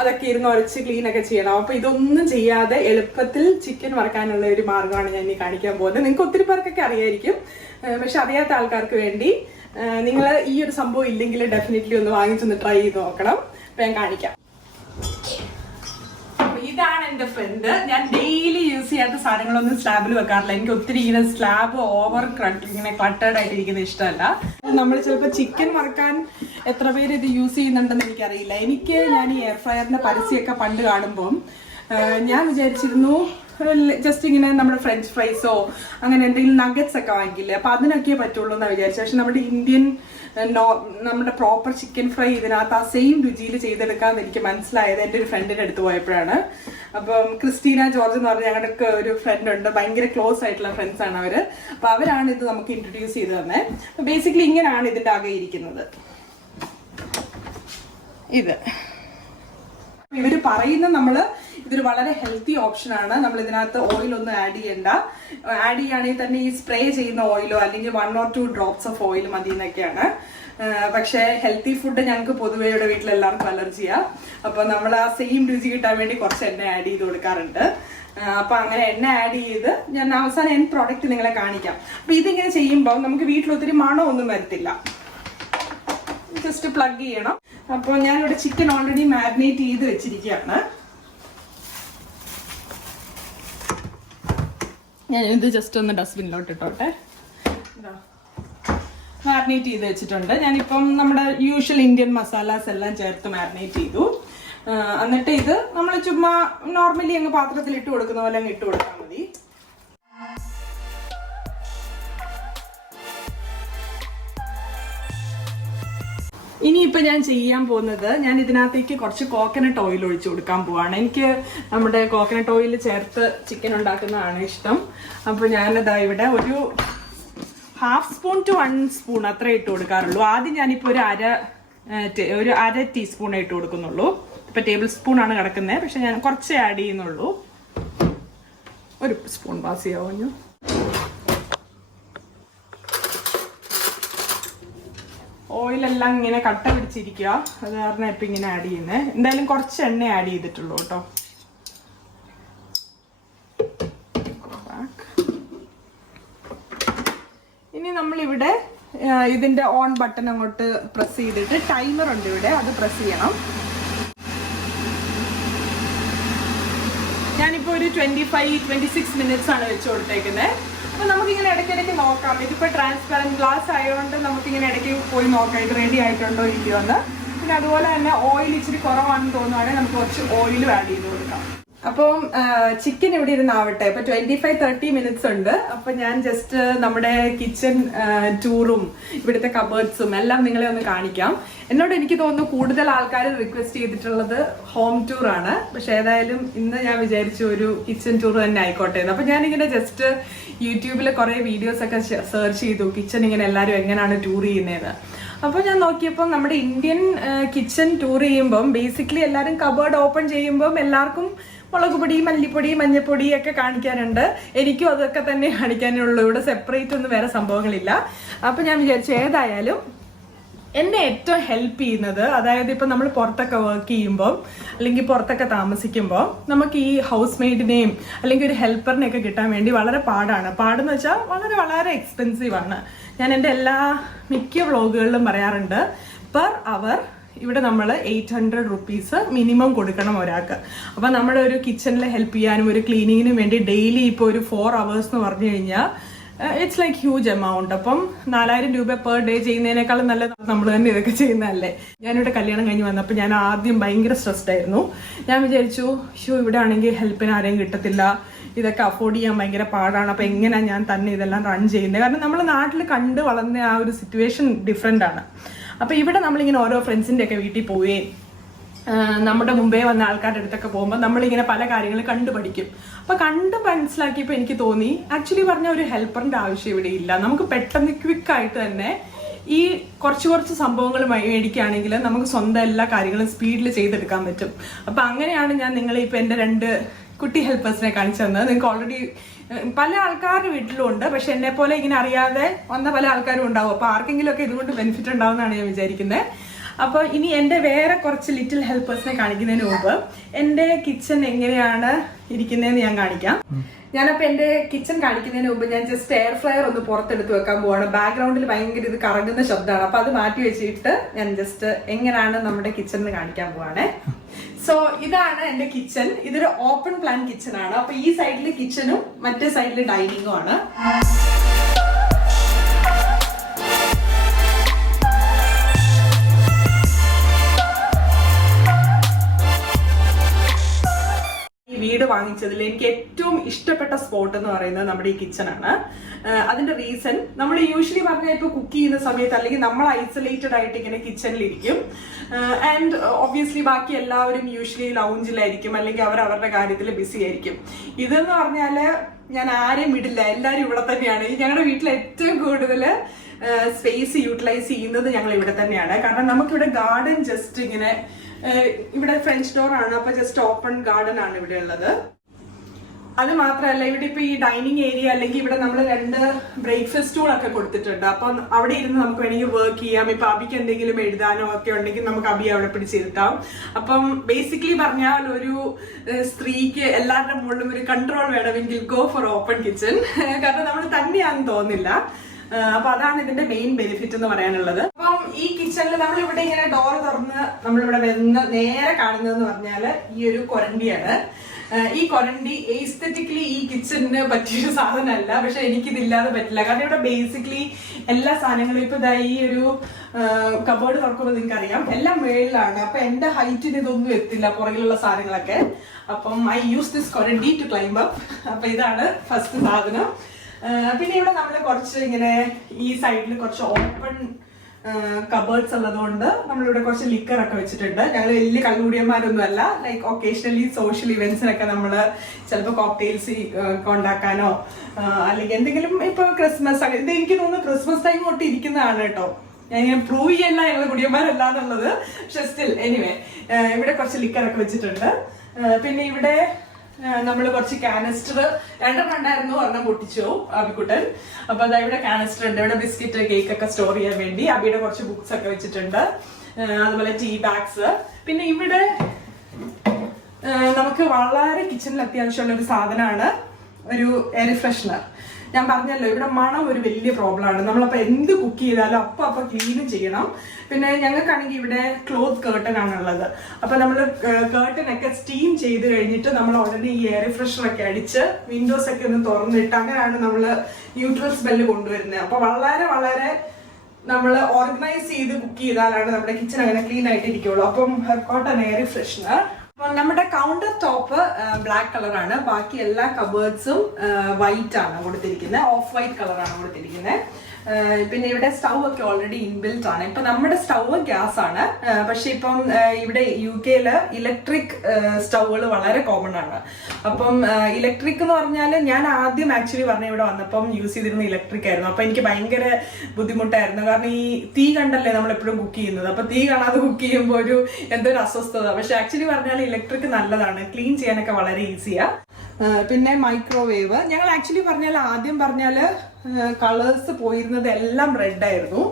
അതൊക്കെ ഇരുന്ന് ഉരച്ച് ക്ലീൻ ഒക്കെ ചെയ്യണം. അപ്പൊ ഇതൊന്നും ചെയ്യാതെ എളുപ്പത്തിൽ ചിക്കൻ വറക്കാനുള്ള ഒരു മാർഗമാണ് ഞാൻ ഇനി കാണിക്കാൻ പോകുന്നത്. നിങ്ങൾക്ക് ഒത്തിരി പേർക്കൊക്കെ അറിയായിരിക്കും, പക്ഷെ അറിയാത്ത ആൾക്കാർക്ക് വേണ്ടി നിങ്ങൾ ഈ ഒരു സംഭവം ഇല്ലെങ്കിൽ ഡെഫിനറ്റ്ലി ഒന്ന് വാങ്ങിച്ചൊന്ന് ട്രൈ ചെയ്ത് നോക്കണം. അപ്പൊ ഞാൻ കാണിക്കാം. ഇതാണ് എന്റെ ഫ്രണ്ട്. ഞാൻ ഡെയിലി യൂസ് ചെയ്യാത്ത സാധനങ്ങളൊന്നും സ്ലാബിൽ വെക്കാറില്ല. എനിക്ക് ഒത്തിരി ഇങ്ങനെ സ്ലാബ് ഓവർ ഇങ്ങനെ ക്ലട്ടേർഡ് ആയിട്ട് ഇരിക്കുന്നത് ഇഷ്ടമല്ല. നമ്മൾ ചിലപ്പോൾ ചിക്കൻ വറക്കാൻ എത്ര പേര് ഇത് യൂസ് ചെയ്യുന്നുണ്ടെന്ന് എനിക്കറിയില്ല. ഞാൻ ഈ എയർ ഫ്രയറിന്റെ പരസ്യമൊക്കെ പണ്ട് കാണുമ്പോൾ ഞാൻ വിചാരിച്ചിരുന്നു ജസ്റ്റ് ഇങ്ങനെ നമ്മുടെ ഫ്രഞ്ച് ഫ്രൈസോ അങ്ങനെ എന്തെങ്കിലും നഗറ്റ്സ് ഒക്കെ വാങ്ങിക്കില്ലേ, അപ്പൊ അതിനൊക്കെ പറ്റുള്ളൂ എന്നാണ് വിചാരിച്ചത്. പക്ഷെ നമ്മുടെ ഇന്ത്യൻ നമ്മുടെ പ്രോപ്പർ ചിക്കൻ ഫ്രൈ ഇതിനകത്ത് ആ സെയിം രുചിയിൽ ചെയ്തെടുക്കാമെന്ന് എനിക്ക് മനസ്സിലായത് എൻ്റെ ഒരു ഫ്രണ്ടിൻ്റെ അടുത്ത് പോയപ്പോഴാണ്. അപ്പം ക്രിസ്റ്റീന ജോർജ് എന്ന് പറഞ്ഞ ഞങ്ങളുടെ ഒരു ഫ്രണ്ട് ഉണ്ട്, ഭയങ്കര ക്ലോസ് ആയിട്ടുള്ള ഫ്രണ്ട്സ് ആണ് അവര്. അപ്പൊ അവരാണ് ഇത് നമുക്ക് ഇൻട്രൊഡ്യൂസ് ചെയ്ത് തന്നെ. ബേസിക്കലി ഇങ്ങനെയാണ് ഇതിന്റെ ആകെ ഇരിക്കുന്നത്. ഇത് ഇവര് പറയുന്ന ഇതൊരു വളരെ ഹെൽത്തി ഓപ്ഷൻ ആണ്. നമ്മൾ ഇതിനകത്ത് ഓയിൽ ഒന്നും ആഡ് ചെയ്യണ്ട. ആഡ് ചെയ്യുകയാണെങ്കിൽ തന്നെ ഈ സ്പ്രേ ചെയ്യുന്ന ഓയിലോ അല്ലെങ്കിൽ 1 or 2 drops ഓഫ് ഓയിൽ മതി എന്നൊക്കെയാണ്. പക്ഷേ ഹെൽത്തി ഫുഡ് ഞങ്ങൾക്ക് പൊതുവേ ഇവിടെ വീട്ടിലെല്ലാവർക്കും അലർജിയാ. അപ്പൊ നമ്മൾ ആ സെയിം രുചി കിട്ടാൻ വേണ്ടി കുറച്ച് എണ്ണ ആഡ് ചെയ്ത് കൊടുക്കാറുണ്ട്. അപ്പൊ അങ്ങനെ എണ്ണ ആഡ് ചെയ്ത് ഞാൻ അവസാനം എൻ പ്രോഡക്റ്റ് നിങ്ങളെ കാണിക്കാം. അപ്പൊ ഇതിങ്ങനെ ചെയ്യുമ്പോൾ നമുക്ക് വീട്ടിൽ ഒത്തിരി മണമൊന്നും വരത്തില്ല. ജസ്റ്റ് പ്ലഗ് ചെയ്യണം. അപ്പോൾ ഞാനിവിടെ ചിക്കൻ ഓൾറെഡി മാരിനേറ്റ് ചെയ്ത് വെച്ചിരിക്കുകയാണ്. ഞാൻ ഇത് ജസ്റ്റ് ഒന്ന് ഡസ്റ്റ്ബിന്നിലോട്ട് ഇട്ടോട്ടെ. മാരിനേറ്റ് ചെയ്ത് വെച്ചിട്ടുണ്ട്. ഞാനിപ്പം നമ്മുടെ യൂഷ്വൽ ഇന്ത്യൻ മസാലാസ് എല്ലാം ചേർത്ത് മാരിനേറ്റ് ചെയ്തു. എന്നിട്ട് ഇത് നമ്മൾ ചുമ്മാ നോർമലി അങ്ങ് പാത്രത്തിൽ ഇട്ട് കൊടുക്കുന്ന പോലെ അങ്ങ് ഇട്ട് കൊടുത്താൽ മതി. ഇനിയിപ്പോ ഞാൻ ചെയ്യാൻ പോകുന്നത്, ഞാൻ ഇതിനകത്തേക്ക് കുറച്ച് കോക്കനട്ട് ഓയിൽ ഒഴിച്ചു കൊടുക്കാൻ പോവാണ്. എനിക്ക് നമ്മുടെ കോക്കനട്ട് ഓയിൽ ചേർത്ത് ചിക്കൻ ഉണ്ടാക്കുന്നതാണ് ഇഷ്ടം. അപ്പൊ ഞാനിതാ ഇവിടെ ഒരു 1/2 സ്പൂൺ to 1 സ്പൂൺ അത്ര ഇട്ട് കൊടുക്കാറുള്ളൂ. ആദ്യം ഞാനിപ്പോ ഒരു അര ടീസ്പൂൺ ഇട്ട് കൊടുക്കുന്നുള്ളൂ. ഇപ്പൊ ടേബിൾ സ്പൂൺ ആണ് കിടക്കുന്നത്, പക്ഷെ ഞാൻ കുറച്ചേ ആഡ് ചെയ്യുന്നുള്ളൂ. ഒരു സ്പൂൺ ബാസിയാവുന്നു. ഓയിലെല്ലാം ഇങ്ങനെ കട്ട പിടിച്ചിരിക്കുക, അത് കാരണം ഇപ്പൊ ഇങ്ങനെ ആഡ് ചെയ്യുന്നത്. എന്തായാലും കുറച്ച് എണ്ണ ആഡ് ചെയ്തിട്ടുള്ളൂ കേട്ടോ. ഇനി നമ്മളിവിടെ ഇതിന്റെ ഓൺ ബട്ടൺ അങ്ങോട്ട് പ്രസ് ചെയ്തിട്ട് ടൈമർ ഉണ്ട് ഇവിടെ, അത് പ്രസ് ചെയ്യണം. ഞാനിപ്പോ ഒരു 25-26 മിനിറ്റ്സ് ആണ് വെച്ച് കൊടുത്തേക്കുന്നത്. അപ്പൊ നമുക്കിങ്ങനെ ഇടയ്ക്കിടയ്ക്ക് നോക്കാം. ഇതിപ്പോ ട്രാൻസ്പെറന്റ് ഗ്ലാസ് ആയതുകൊണ്ട് നമുക്കിങ്ങനെ ഇടയ്ക്ക് പോയി നോക്കാം ഇത് റെഡി ആയിട്ടുണ്ടോ ഇല്ലയോ എന്ന്. പിന്നെ അതുപോലെ തന്നെ ഓയിൽ ഇച്ചിരി കുറവാണെന്ന് തോന്നുവാണെങ്കിൽ നമുക്ക് കുറച്ച് ഓയിലും ആഡ് ചെയ്ത് കൊടുക്കാം. അപ്പം ചിക്കൻ ഇവിടെ ഇരുന്നാവട്ടെ. ഇപ്പൊ 25-30 മിനിറ്റ്സ് ഉണ്ട്. അപ്പൊ ഞാൻ ജസ്റ്റ് നമ്മുടെ കിച്ചൺ ടൂറും ഇവിടുത്തെ കബേർഡ്സും എല്ലാം നിങ്ങളെ ഒന്ന് കാണിക്കാം. എന്നോട് എനിക്ക് തോന്നുന്നു കൂടുതൽ ആൾക്കാർ റിക്വസ്റ്റ് ചെയ്തിട്ടുള്ളത് ഹോം ടൂർ ആണ്. പക്ഷെ ഏതായാലും ഇന്ന് ഞാൻ വിചാരിച്ചു ഒരു കിച്ചൺ ടൂർ തന്നെ ആയിക്കോട്ടെ. അപ്പൊ ഞാനിങ്ങനെ ജസ്റ്റ് യൂട്യൂബിൽ കുറെ വീഡിയോസ് ഒക്കെ സെർച്ച് ചെയ്തു, കിച്ചൺ ഇങ്ങനെ എല്ലാവരും എങ്ങനെയാണ് ടൂർ ചെയ്യുന്നതെന്ന്. അപ്പോൾ ഞാൻ നോക്കിയപ്പോൾ നമ്മുടെ ഇന്ത്യൻ കിച്ചൺ ടൂർ ചെയ്യുമ്പം ബേസിക്കലി എല്ലാവരും കബേർഡ് ഓപ്പൺ ചെയ്യുമ്പം എല്ലാവർക്കും മുളക് പൊടി, മല്ലിപ്പൊടി, മഞ്ഞപ്പൊടി ഒക്കെ കാണിക്കാനുണ്ട്. എനിക്കും അതൊക്കെ തന്നെ കാണിക്കാനുള്ളൂ. ഇവിടെ സെപ്പറേറ്റ് ഒന്നും വേറെ സംഭവങ്ങളില്ല. അപ്പം ഞാൻ വിചാരിച്ചു ഏതായാലും എന്നെ ഏറ്റവും ഹെൽപ്പ് ചെയ്യുന്നത്, അതായത് ഇപ്പം നമ്മൾ പുറത്തൊക്കെ വർക്ക് ചെയ്യുമ്പോൾ അല്ലെങ്കിൽ പുറത്തൊക്കെ താമസിക്കുമ്പോൾ നമുക്ക് ഈ ഹൗസ് മെയ്ഡിനെയും അല്ലെങ്കിൽ ഒരു ഹെൽപ്പറിനെയൊക്കെ കിട്ടാൻ വേണ്ടി വളരെ പാടെന്ന് വെച്ചാൽ വളരെ വളരെ എക്സ്പെൻസീവ് ആണ്. ഞാൻ എൻ്റെ മിക്ക വ്ളോഗുകളിലും പറയാറുണ്ട്, പെർ അവർ ഇവിടെ നമ്മൾ 800 റുപ്പീസ് മിനിമം കൊടുക്കണം ഒരാൾക്ക്. അപ്പം നമ്മുടെ ഒരു കിച്ചണിൽ ഹെൽപ്പ് ചെയ്യാനും ഒരു ക്ലീനിങ്ങിനും വേണ്ടി ഡെയിലി ഇപ്പോൾ ഒരു 4 hours എന്ന് പറഞ്ഞു കഴിഞ്ഞാൽ ഇറ്റ്സ് ലൈക്ക് ഹ്യൂജ് എമൗണ്ട്. അപ്പം 4000 രൂപ പെർ ഡേ ചെയ്യുന്നതിനേക്കാളും നല്ലത് നമ്മൾ തന്നെ ഇതൊക്കെ ചെയ്യുന്നതല്ലേ. ഞാനിവിടെ കല്യാണം കഴിഞ്ഞ് വന്നപ്പോൾ ഞാൻ ആദ്യം ഭയങ്കര സ്ട്രെസ്ഡ് ആയിരുന്നു. ഞാൻ വിചാരിച്ചു ഇവിടെ ആണെങ്കിൽ ഹെൽപ്പിന് ആരെയും കിട്ടത്തില്ല, ഇതൊക്കെ അഫോർഡ് ചെയ്യാൻ ഭയങ്കര പാടാണ്. അപ്പം എങ്ങനെയാണ് ഞാൻ തന്നെ ഇതെല്ലാം റൺ ചെയ്യുന്നത്? കാരണം നമ്മൾ നാട്ടിൽ കണ്ട് വളർന്ന ആ ഒരു സിറ്റുവേഷൻ ഡിഫറെൻ്റ് ആണ്. അപ്പം ഇവിടെ നമ്മളിങ്ങനെ ഓരോ ഫ്രണ്ട്സിൻ്റെ ഒക്കെ വീട്ടിൽ പോവുകയും നമ്മുടെ മുമ്പേ വന്ന ആൾക്കാരുടെ അടുത്തൊക്കെ പോകുമ്പോൾ നമ്മളിങ്ങനെ പല കാര്യങ്ങളും കണ്ടുപഠിക്കും. അപ്പം കണ്ട് മനസ്സിലാക്കിയപ്പോൾ എനിക്ക് തോന്നി ആക്ച്വലി പറഞ്ഞ ഒരു ഹെൽപ്പറിൻ്റെ ആവശ്യം ഇവിടെ ഇല്ല. നമുക്ക് പെട്ടെന്ന് ക്വിക്കായിട്ട് തന്നെ ഈ കുറച്ച് സംഭവങ്ങൾ മേടിക്കുകയാണെങ്കിൽ നമുക്ക് സ്വന്തം എല്ലാ കാര്യങ്ങളും സ്പീഡിൽ ചെയ്തെടുക്കാൻ പറ്റും. അപ്പം അങ്ങനെയാണ് ഞാൻ നിങ്ങളെ ഇപ്പം എൻ്റെ 2 കുട്ടി ഹെൽപ്പേഴ്സിനെ കാണിച്ചു തന്നത്. നിങ്ങൾക്ക് ഓൾറെഡി പല ആൾക്കാരുടെ വീട്ടിലും ഉണ്ട്, പക്ഷെ എന്നെ പോലെ ഇങ്ങനെ അറിയാതെ വന്ന പല ആൾക്കാരും ഉണ്ടാവും. അപ്പോൾ ആർക്കെങ്കിലും ഒക്കെ ഇതുകൊണ്ട് ബെനിഫിറ്റ് ഉണ്ടാവുമെന്നാണ് ഞാൻ വിചാരിക്കുന്നത്. അപ്പോൾ ഇനി എൻ്റെ വേറെ കുറച്ച് ലിറ്റിൽ ഹെൽപ്പേഴ്സിനെ കാണിക്കുന്നതിന് മുമ്പ് എൻ്റെ കിച്ചൺ എങ്ങനെയാണ് ഇരിക്കുന്നതെന്ന് ഞാൻ കാണിക്കാം. ഞാനപ്പോൾ എൻ്റെ കിച്ചൺ കാണിക്കുന്നതിന് മുമ്പ് ഞാൻ ജസ്റ്റ് എയർ ഫ്രയർ ഒന്ന് പുറത്തെടുത്ത് വെക്കാൻ പോവാണ്. ബാക്ക്ഗ്രൗണ്ടിൽ ഭയങ്കര ഇത് കറങ്ങുന്ന ശബ്ദമാണ്. അപ്പോൾ അത് മാറ്റി വെച്ചിട്ട് ഞാൻ ജസ്റ്റ് എങ്ങനെയാണ് നമ്മുടെ കിച്ചൺ കാണിക്കാൻ പോവാണ്. സോ ഇതാണ് എൻ്റെ കിച്ചൺ. ഇതൊരു ഓപ്പൺ പ്ലാൻ കിച്ചൺ ആണ്. അപ്പൊ ഈ സൈഡിൽ കിച്ചണും മറ്റേ സൈഡിൽ ഡൈനിങ്ങും ആണ്. ഈ വീട് വാങ്ങിച്ചതിൽ എനിക്ക് ഏറ്റവും ഇഷ്ടപ്പെട്ട സ്പോട്ട് എന്ന് പറയുന്നത് നമ്മുടെ ഈ കിച്ചൺ ആണ്. അതിന്റെ റീസൺ, നമ്മൾ യൂഷ്വലി പറഞ്ഞാൽ ഇപ്പൊ കുക്ക് ചെയ്യുന്ന സമയത്ത് അല്ലെങ്കിൽ നമ്മൾ ഐസൊലേറ്റഡ് ആയിട്ട് ഇങ്ങനെ കിച്ചണിലിരിക്കും. ആൻഡ് ഒബ്വിയസ്ലി ബാക്കി എല്ലാവരും യൂഷ്വലി ലൗഞ്ചിലായിരിക്കും അല്ലെങ്കിൽ അവരുടെ കാര്യത്തിൽ ബിസി ആയിരിക്കും. ഇതെന്ന് പറഞ്ഞാല് ഞാൻ ആരെയും വിടില്ല, എല്ലാവരും ഇവിടെ തന്നെയാണ്. ഞങ്ങളുടെ വീട്ടിൽ ഏറ്റവും കൂടുതൽ സ്പേസ് യൂട്ടിലൈസ് ചെയ്യുന്നത് ഞങ്ങൾ ഇവിടെ തന്നെയാണ്. കാരണം നമുക്കിവിടെ ഗാർഡൻ ജസ്റ്റ് ഇങ്ങനെ, ഇവിടെ ഫ്രഞ്ച് ഡോർ ആണ്, അപ്പൊ ജസ്റ്റ് ഓപ്പൺ ഗാർഡൻ ആണ് ഇവിടെ ഉള്ളത്. അത് മാത്രമല്ല ഇവിടെ ഇപ്പൊ ഈ ഡൈനിങ് ഏരിയ അല്ലെങ്കിൽ ഇവിടെ നമ്മൾ 2 ബ്രേക്ക്ഫാസ്റ്റ് സ്റ്റൂളൊക്കെ കൊടുത്തിട്ടുണ്ട്. അപ്പം അവിടെ ഇരുന്ന് നമുക്ക് വേണമെങ്കിൽ വർക്ക് ചെയ്യാം. ഇപ്പൊ അബിക്ക് എന്തെങ്കിലും എഴുതാനോ ഒക്കെ ഉണ്ടെങ്കിൽ നമുക്ക് അബി അവിടെ പിടിച്ചിരുത്താം. അപ്പം ബേസിക്കലി പറഞ്ഞാൽ ഒരു സ്ത്രീക്ക് എല്ലാവരുടെ മുകളിലും ഒരു കൺട്രോൾ വേണമെങ്കിൽ ഗോ ഫോർ ഓപ്പൺ കിച്ചൺ. കാരണം നമ്മൾ തന്നെയാണെന്ന് തോന്നില്ല. അപ്പൊ അതാണ് ഇതിന്റെ മെയിൻ ബെനിഫിറ്റ് എന്ന് പറയാനുള്ളത്. അപ്പം ഈ കിച്ചണിൽ നമ്മൾ ഇവിടെ ഇങ്ങനെ ഡോർ തുറന്ന് നമ്മളിവിടെ വരുന്ന നേരെ കാണുന്നതെന്ന് പറഞ്ഞാല് ഈ ഒരു കൊരണ്ടിയാണ്. ഈ കൊരണ്ടി എസ്തെറ്റിക്കലി ഈ കിച്ചണിന് പറ്റിയൊരു സാധനമല്ല, പക്ഷെ എനിക്കിതില്ലാതെ പറ്റില്ല. കാരണം ഇവിടെ ബേസിക്കലി എല്ലാ സാധനങ്ങളും ഇപ്പൊ ഈ ഒരു കബോർഡ് തുറക്കുമ്പോൾ നിങ്ങൾക്ക് അറിയാം എല്ലാം മേളിലാണ്. അപ്പൊ എന്റെ ഹൈറ്റിന് ഇതൊന്നും എത്തില്ല പുറകിലുള്ള സാധനങ്ങളൊക്കെ. അപ്പം ഐ യൂസ് ദിസ് കൊരണ്ടി ടു ക്ലൈംബ് അപ്പ്. അപ്പൊ ഇതാണ് ഫസ്റ്റ് സാധനം. പിന്നെ ഇവിടെ നമ്മൾ കുറച്ച് ഇങ്ങനെ ഈ സൈഡിൽ കുറച്ച് ഓപ്പൺ കബേർഡ്സ് ഉള്ളതുകൊണ്ട് നമ്മളിവിടെ കുറച്ച് ലിക്കർ ഒക്കെ വെച്ചിട്ടുണ്ട്. ഞങ്ങൾ വലിയ കള്ളുകൂടിയന്മാരൊന്നും അല്ല. ലൈക്ക് ഒക്കേഷണലി സോഷ്യൽ ഇവന്റ്സിനൊക്കെ നമ്മൾ ചിലപ്പോൾ കോക്ടെയിൽസ് ഉണ്ടാക്കാനോ അല്ലെങ്കിൽ എന്തെങ്കിലും ഇപ്പൊ ക്രിസ്മസ് ഇത് എനിക്ക് തോന്നുന്നു ക്രിസ്മസ് ടൈം തൊട്ട് ഇരിക്കുന്നതാണ് കേട്ടോ. ഞാൻ ഇങ്ങനെ പ്രൂവ് ചെയ്യല്ല ഞങ്ങൾ കുടിയന്മാരല്ല എന്നുള്ളത്. പക്ഷെ സ്റ്റിൽ എനിവേ ഇവിടെ കുറച്ച് ലിക്കർ ഒക്കെ വെച്ചിട്ടുണ്ട്. പിന്നെ ഇവിടെ നമ്മൾ കുറച്ച് കാനിസ്റ്റർ 2 ഉണ്ടായിരുന്നു, ഒരെണ്ണം പൊട്ടിച്ചു അബിക്കുട്ടൻ. അപ്പൊ അതാ ഇവിടെ കാനിസ്റ്റർ ഉണ്ട്. ഇവിടെ ബിസ്ക്കറ്റ് കേക്ക് ഒക്കെ സ്റ്റോർ ചെയ്യാൻ വേണ്ടി അബിയുടെ കുറച്ച് ബുക്സ് ഒക്കെ വെച്ചിട്ടുണ്ട്. അതുപോലെ ടീ ബാഗ്സ്. പിന്നെ ഇവിടെ നമുക്ക് വളരെ കിച്ചണിൽ അത്യാവശ്യമുള്ള ഒരു സാധനമാണ് ഒരു എയർ ഫ്രഷ്നർ. ഞാൻ പറഞ്ഞല്ലോ ഇവിടെ മണം ഒരു വലിയ പ്രോബ്ലമാണ്. നമ്മളപ്പോൾ എന്ത് കുക്ക് ചെയ്താലും അപ്പം ക്ലീനും ചെയ്യണം. പിന്നെ ഞങ്ങൾക്കാണെങ്കിൽ ഇവിടെ ക്ലോത്ത് കേർട്ടൻ ആണുള്ളത്. അപ്പൊ നമ്മൾ കേർട്ടൻ ഒക്കെ സ്റ്റീം ചെയ്ത് കഴിഞ്ഞിട്ട് നമ്മൾ ഉടനെ ഈ എയർ ഫ്രഷർ ഒക്കെ അടിച്ച് വിൻഡോസ് ഒക്കെ ഒന്ന് തുറന്നിട്ട് അങ്ങനെയാണ് നമ്മൾ ന്യൂട്രൽ സ്മെല്ല് കൊണ്ടുവരുന്നത്. അപ്പൊ വളരെ വളരെ നമ്മൾ ഓർഗനൈസ് ചെയ്ത് കുക്ക് ചെയ്താലാണ് നമ്മുടെ കിച്ചൺ അങ്ങനെ ക്ലീൻ ആയിട്ട് ഇരിക്കുള്ളൂ. അപ്പം കോട്ടൺ എയർ ഫ്രഷ്നർ. നമ്മുടെ കൗണ്ടർ ടോപ്പ് ബ്ലാക്ക് കളറാണ്. ബാക്കി എല്ലാ കബേർഡ്സും വൈറ്റ് ആണ് കൊടുത്തിരിക്കുന്നത്. ഓഫ് വൈറ്റ് കളറാണ് കൊടുത്തിരിക്കുന്നത്. പിന്നെ ഇവിടെ സ്റ്റൗ ഒക്കെ ഓൾറെഡി ഇൻബിൽറ്റ് ആണ്. ഇപ്പൊ നമ്മുടെ സ്റ്റൗ ഗ്യാസ് ആണ്. പക്ഷെ ഇപ്പം ഇവിടെ UK ഇലക്ട്രിക് സ്റ്റൗകൾ വളരെ കോമൺ ആണ്. അപ്പം ഇലക്ട്രിക് എന്ന് പറഞ്ഞാൽ ഞാൻ ആദ്യം ആക്ച്വലി പറഞ്ഞ ഇവിടെ വന്നപ്പം യൂസ് ചെയ്തിരുന്ന ഇലക്ട്രിക് ആയിരുന്നു. അപ്പൊ എനിക്ക് ഭയങ്കര ബുദ്ധിമുട്ടായിരുന്നു. കാരണം ഈ തീ കണ്ടല്ലേ നമ്മൾ എപ്പോഴും കുക്ക് ചെയ്യുന്നത്. അപ്പൊ തീ കാണാതെ കുക്ക് ചെയ്യുമ്പോൾ ഒരു എന്തൊരു അസ്വസ്ഥത. പക്ഷെ ആക്ച്വലി പറഞ്ഞാൽ ഇലക്ട്രിക് നല്ലതാണ്, ക്ലീൻ ചെയ്യാനൊക്കെ വളരെ ഈസിയാ. പിന്നെ മൈക്രോവേവ്. ഞങ്ങൾ ആക്ച്വലി പറഞ്ഞാൽ ആദ്യം പറഞ്ഞാല് കളേഴ്സ് പോയിരുന്നത് എല്ലാം റെഡ് ആയിരുന്നു.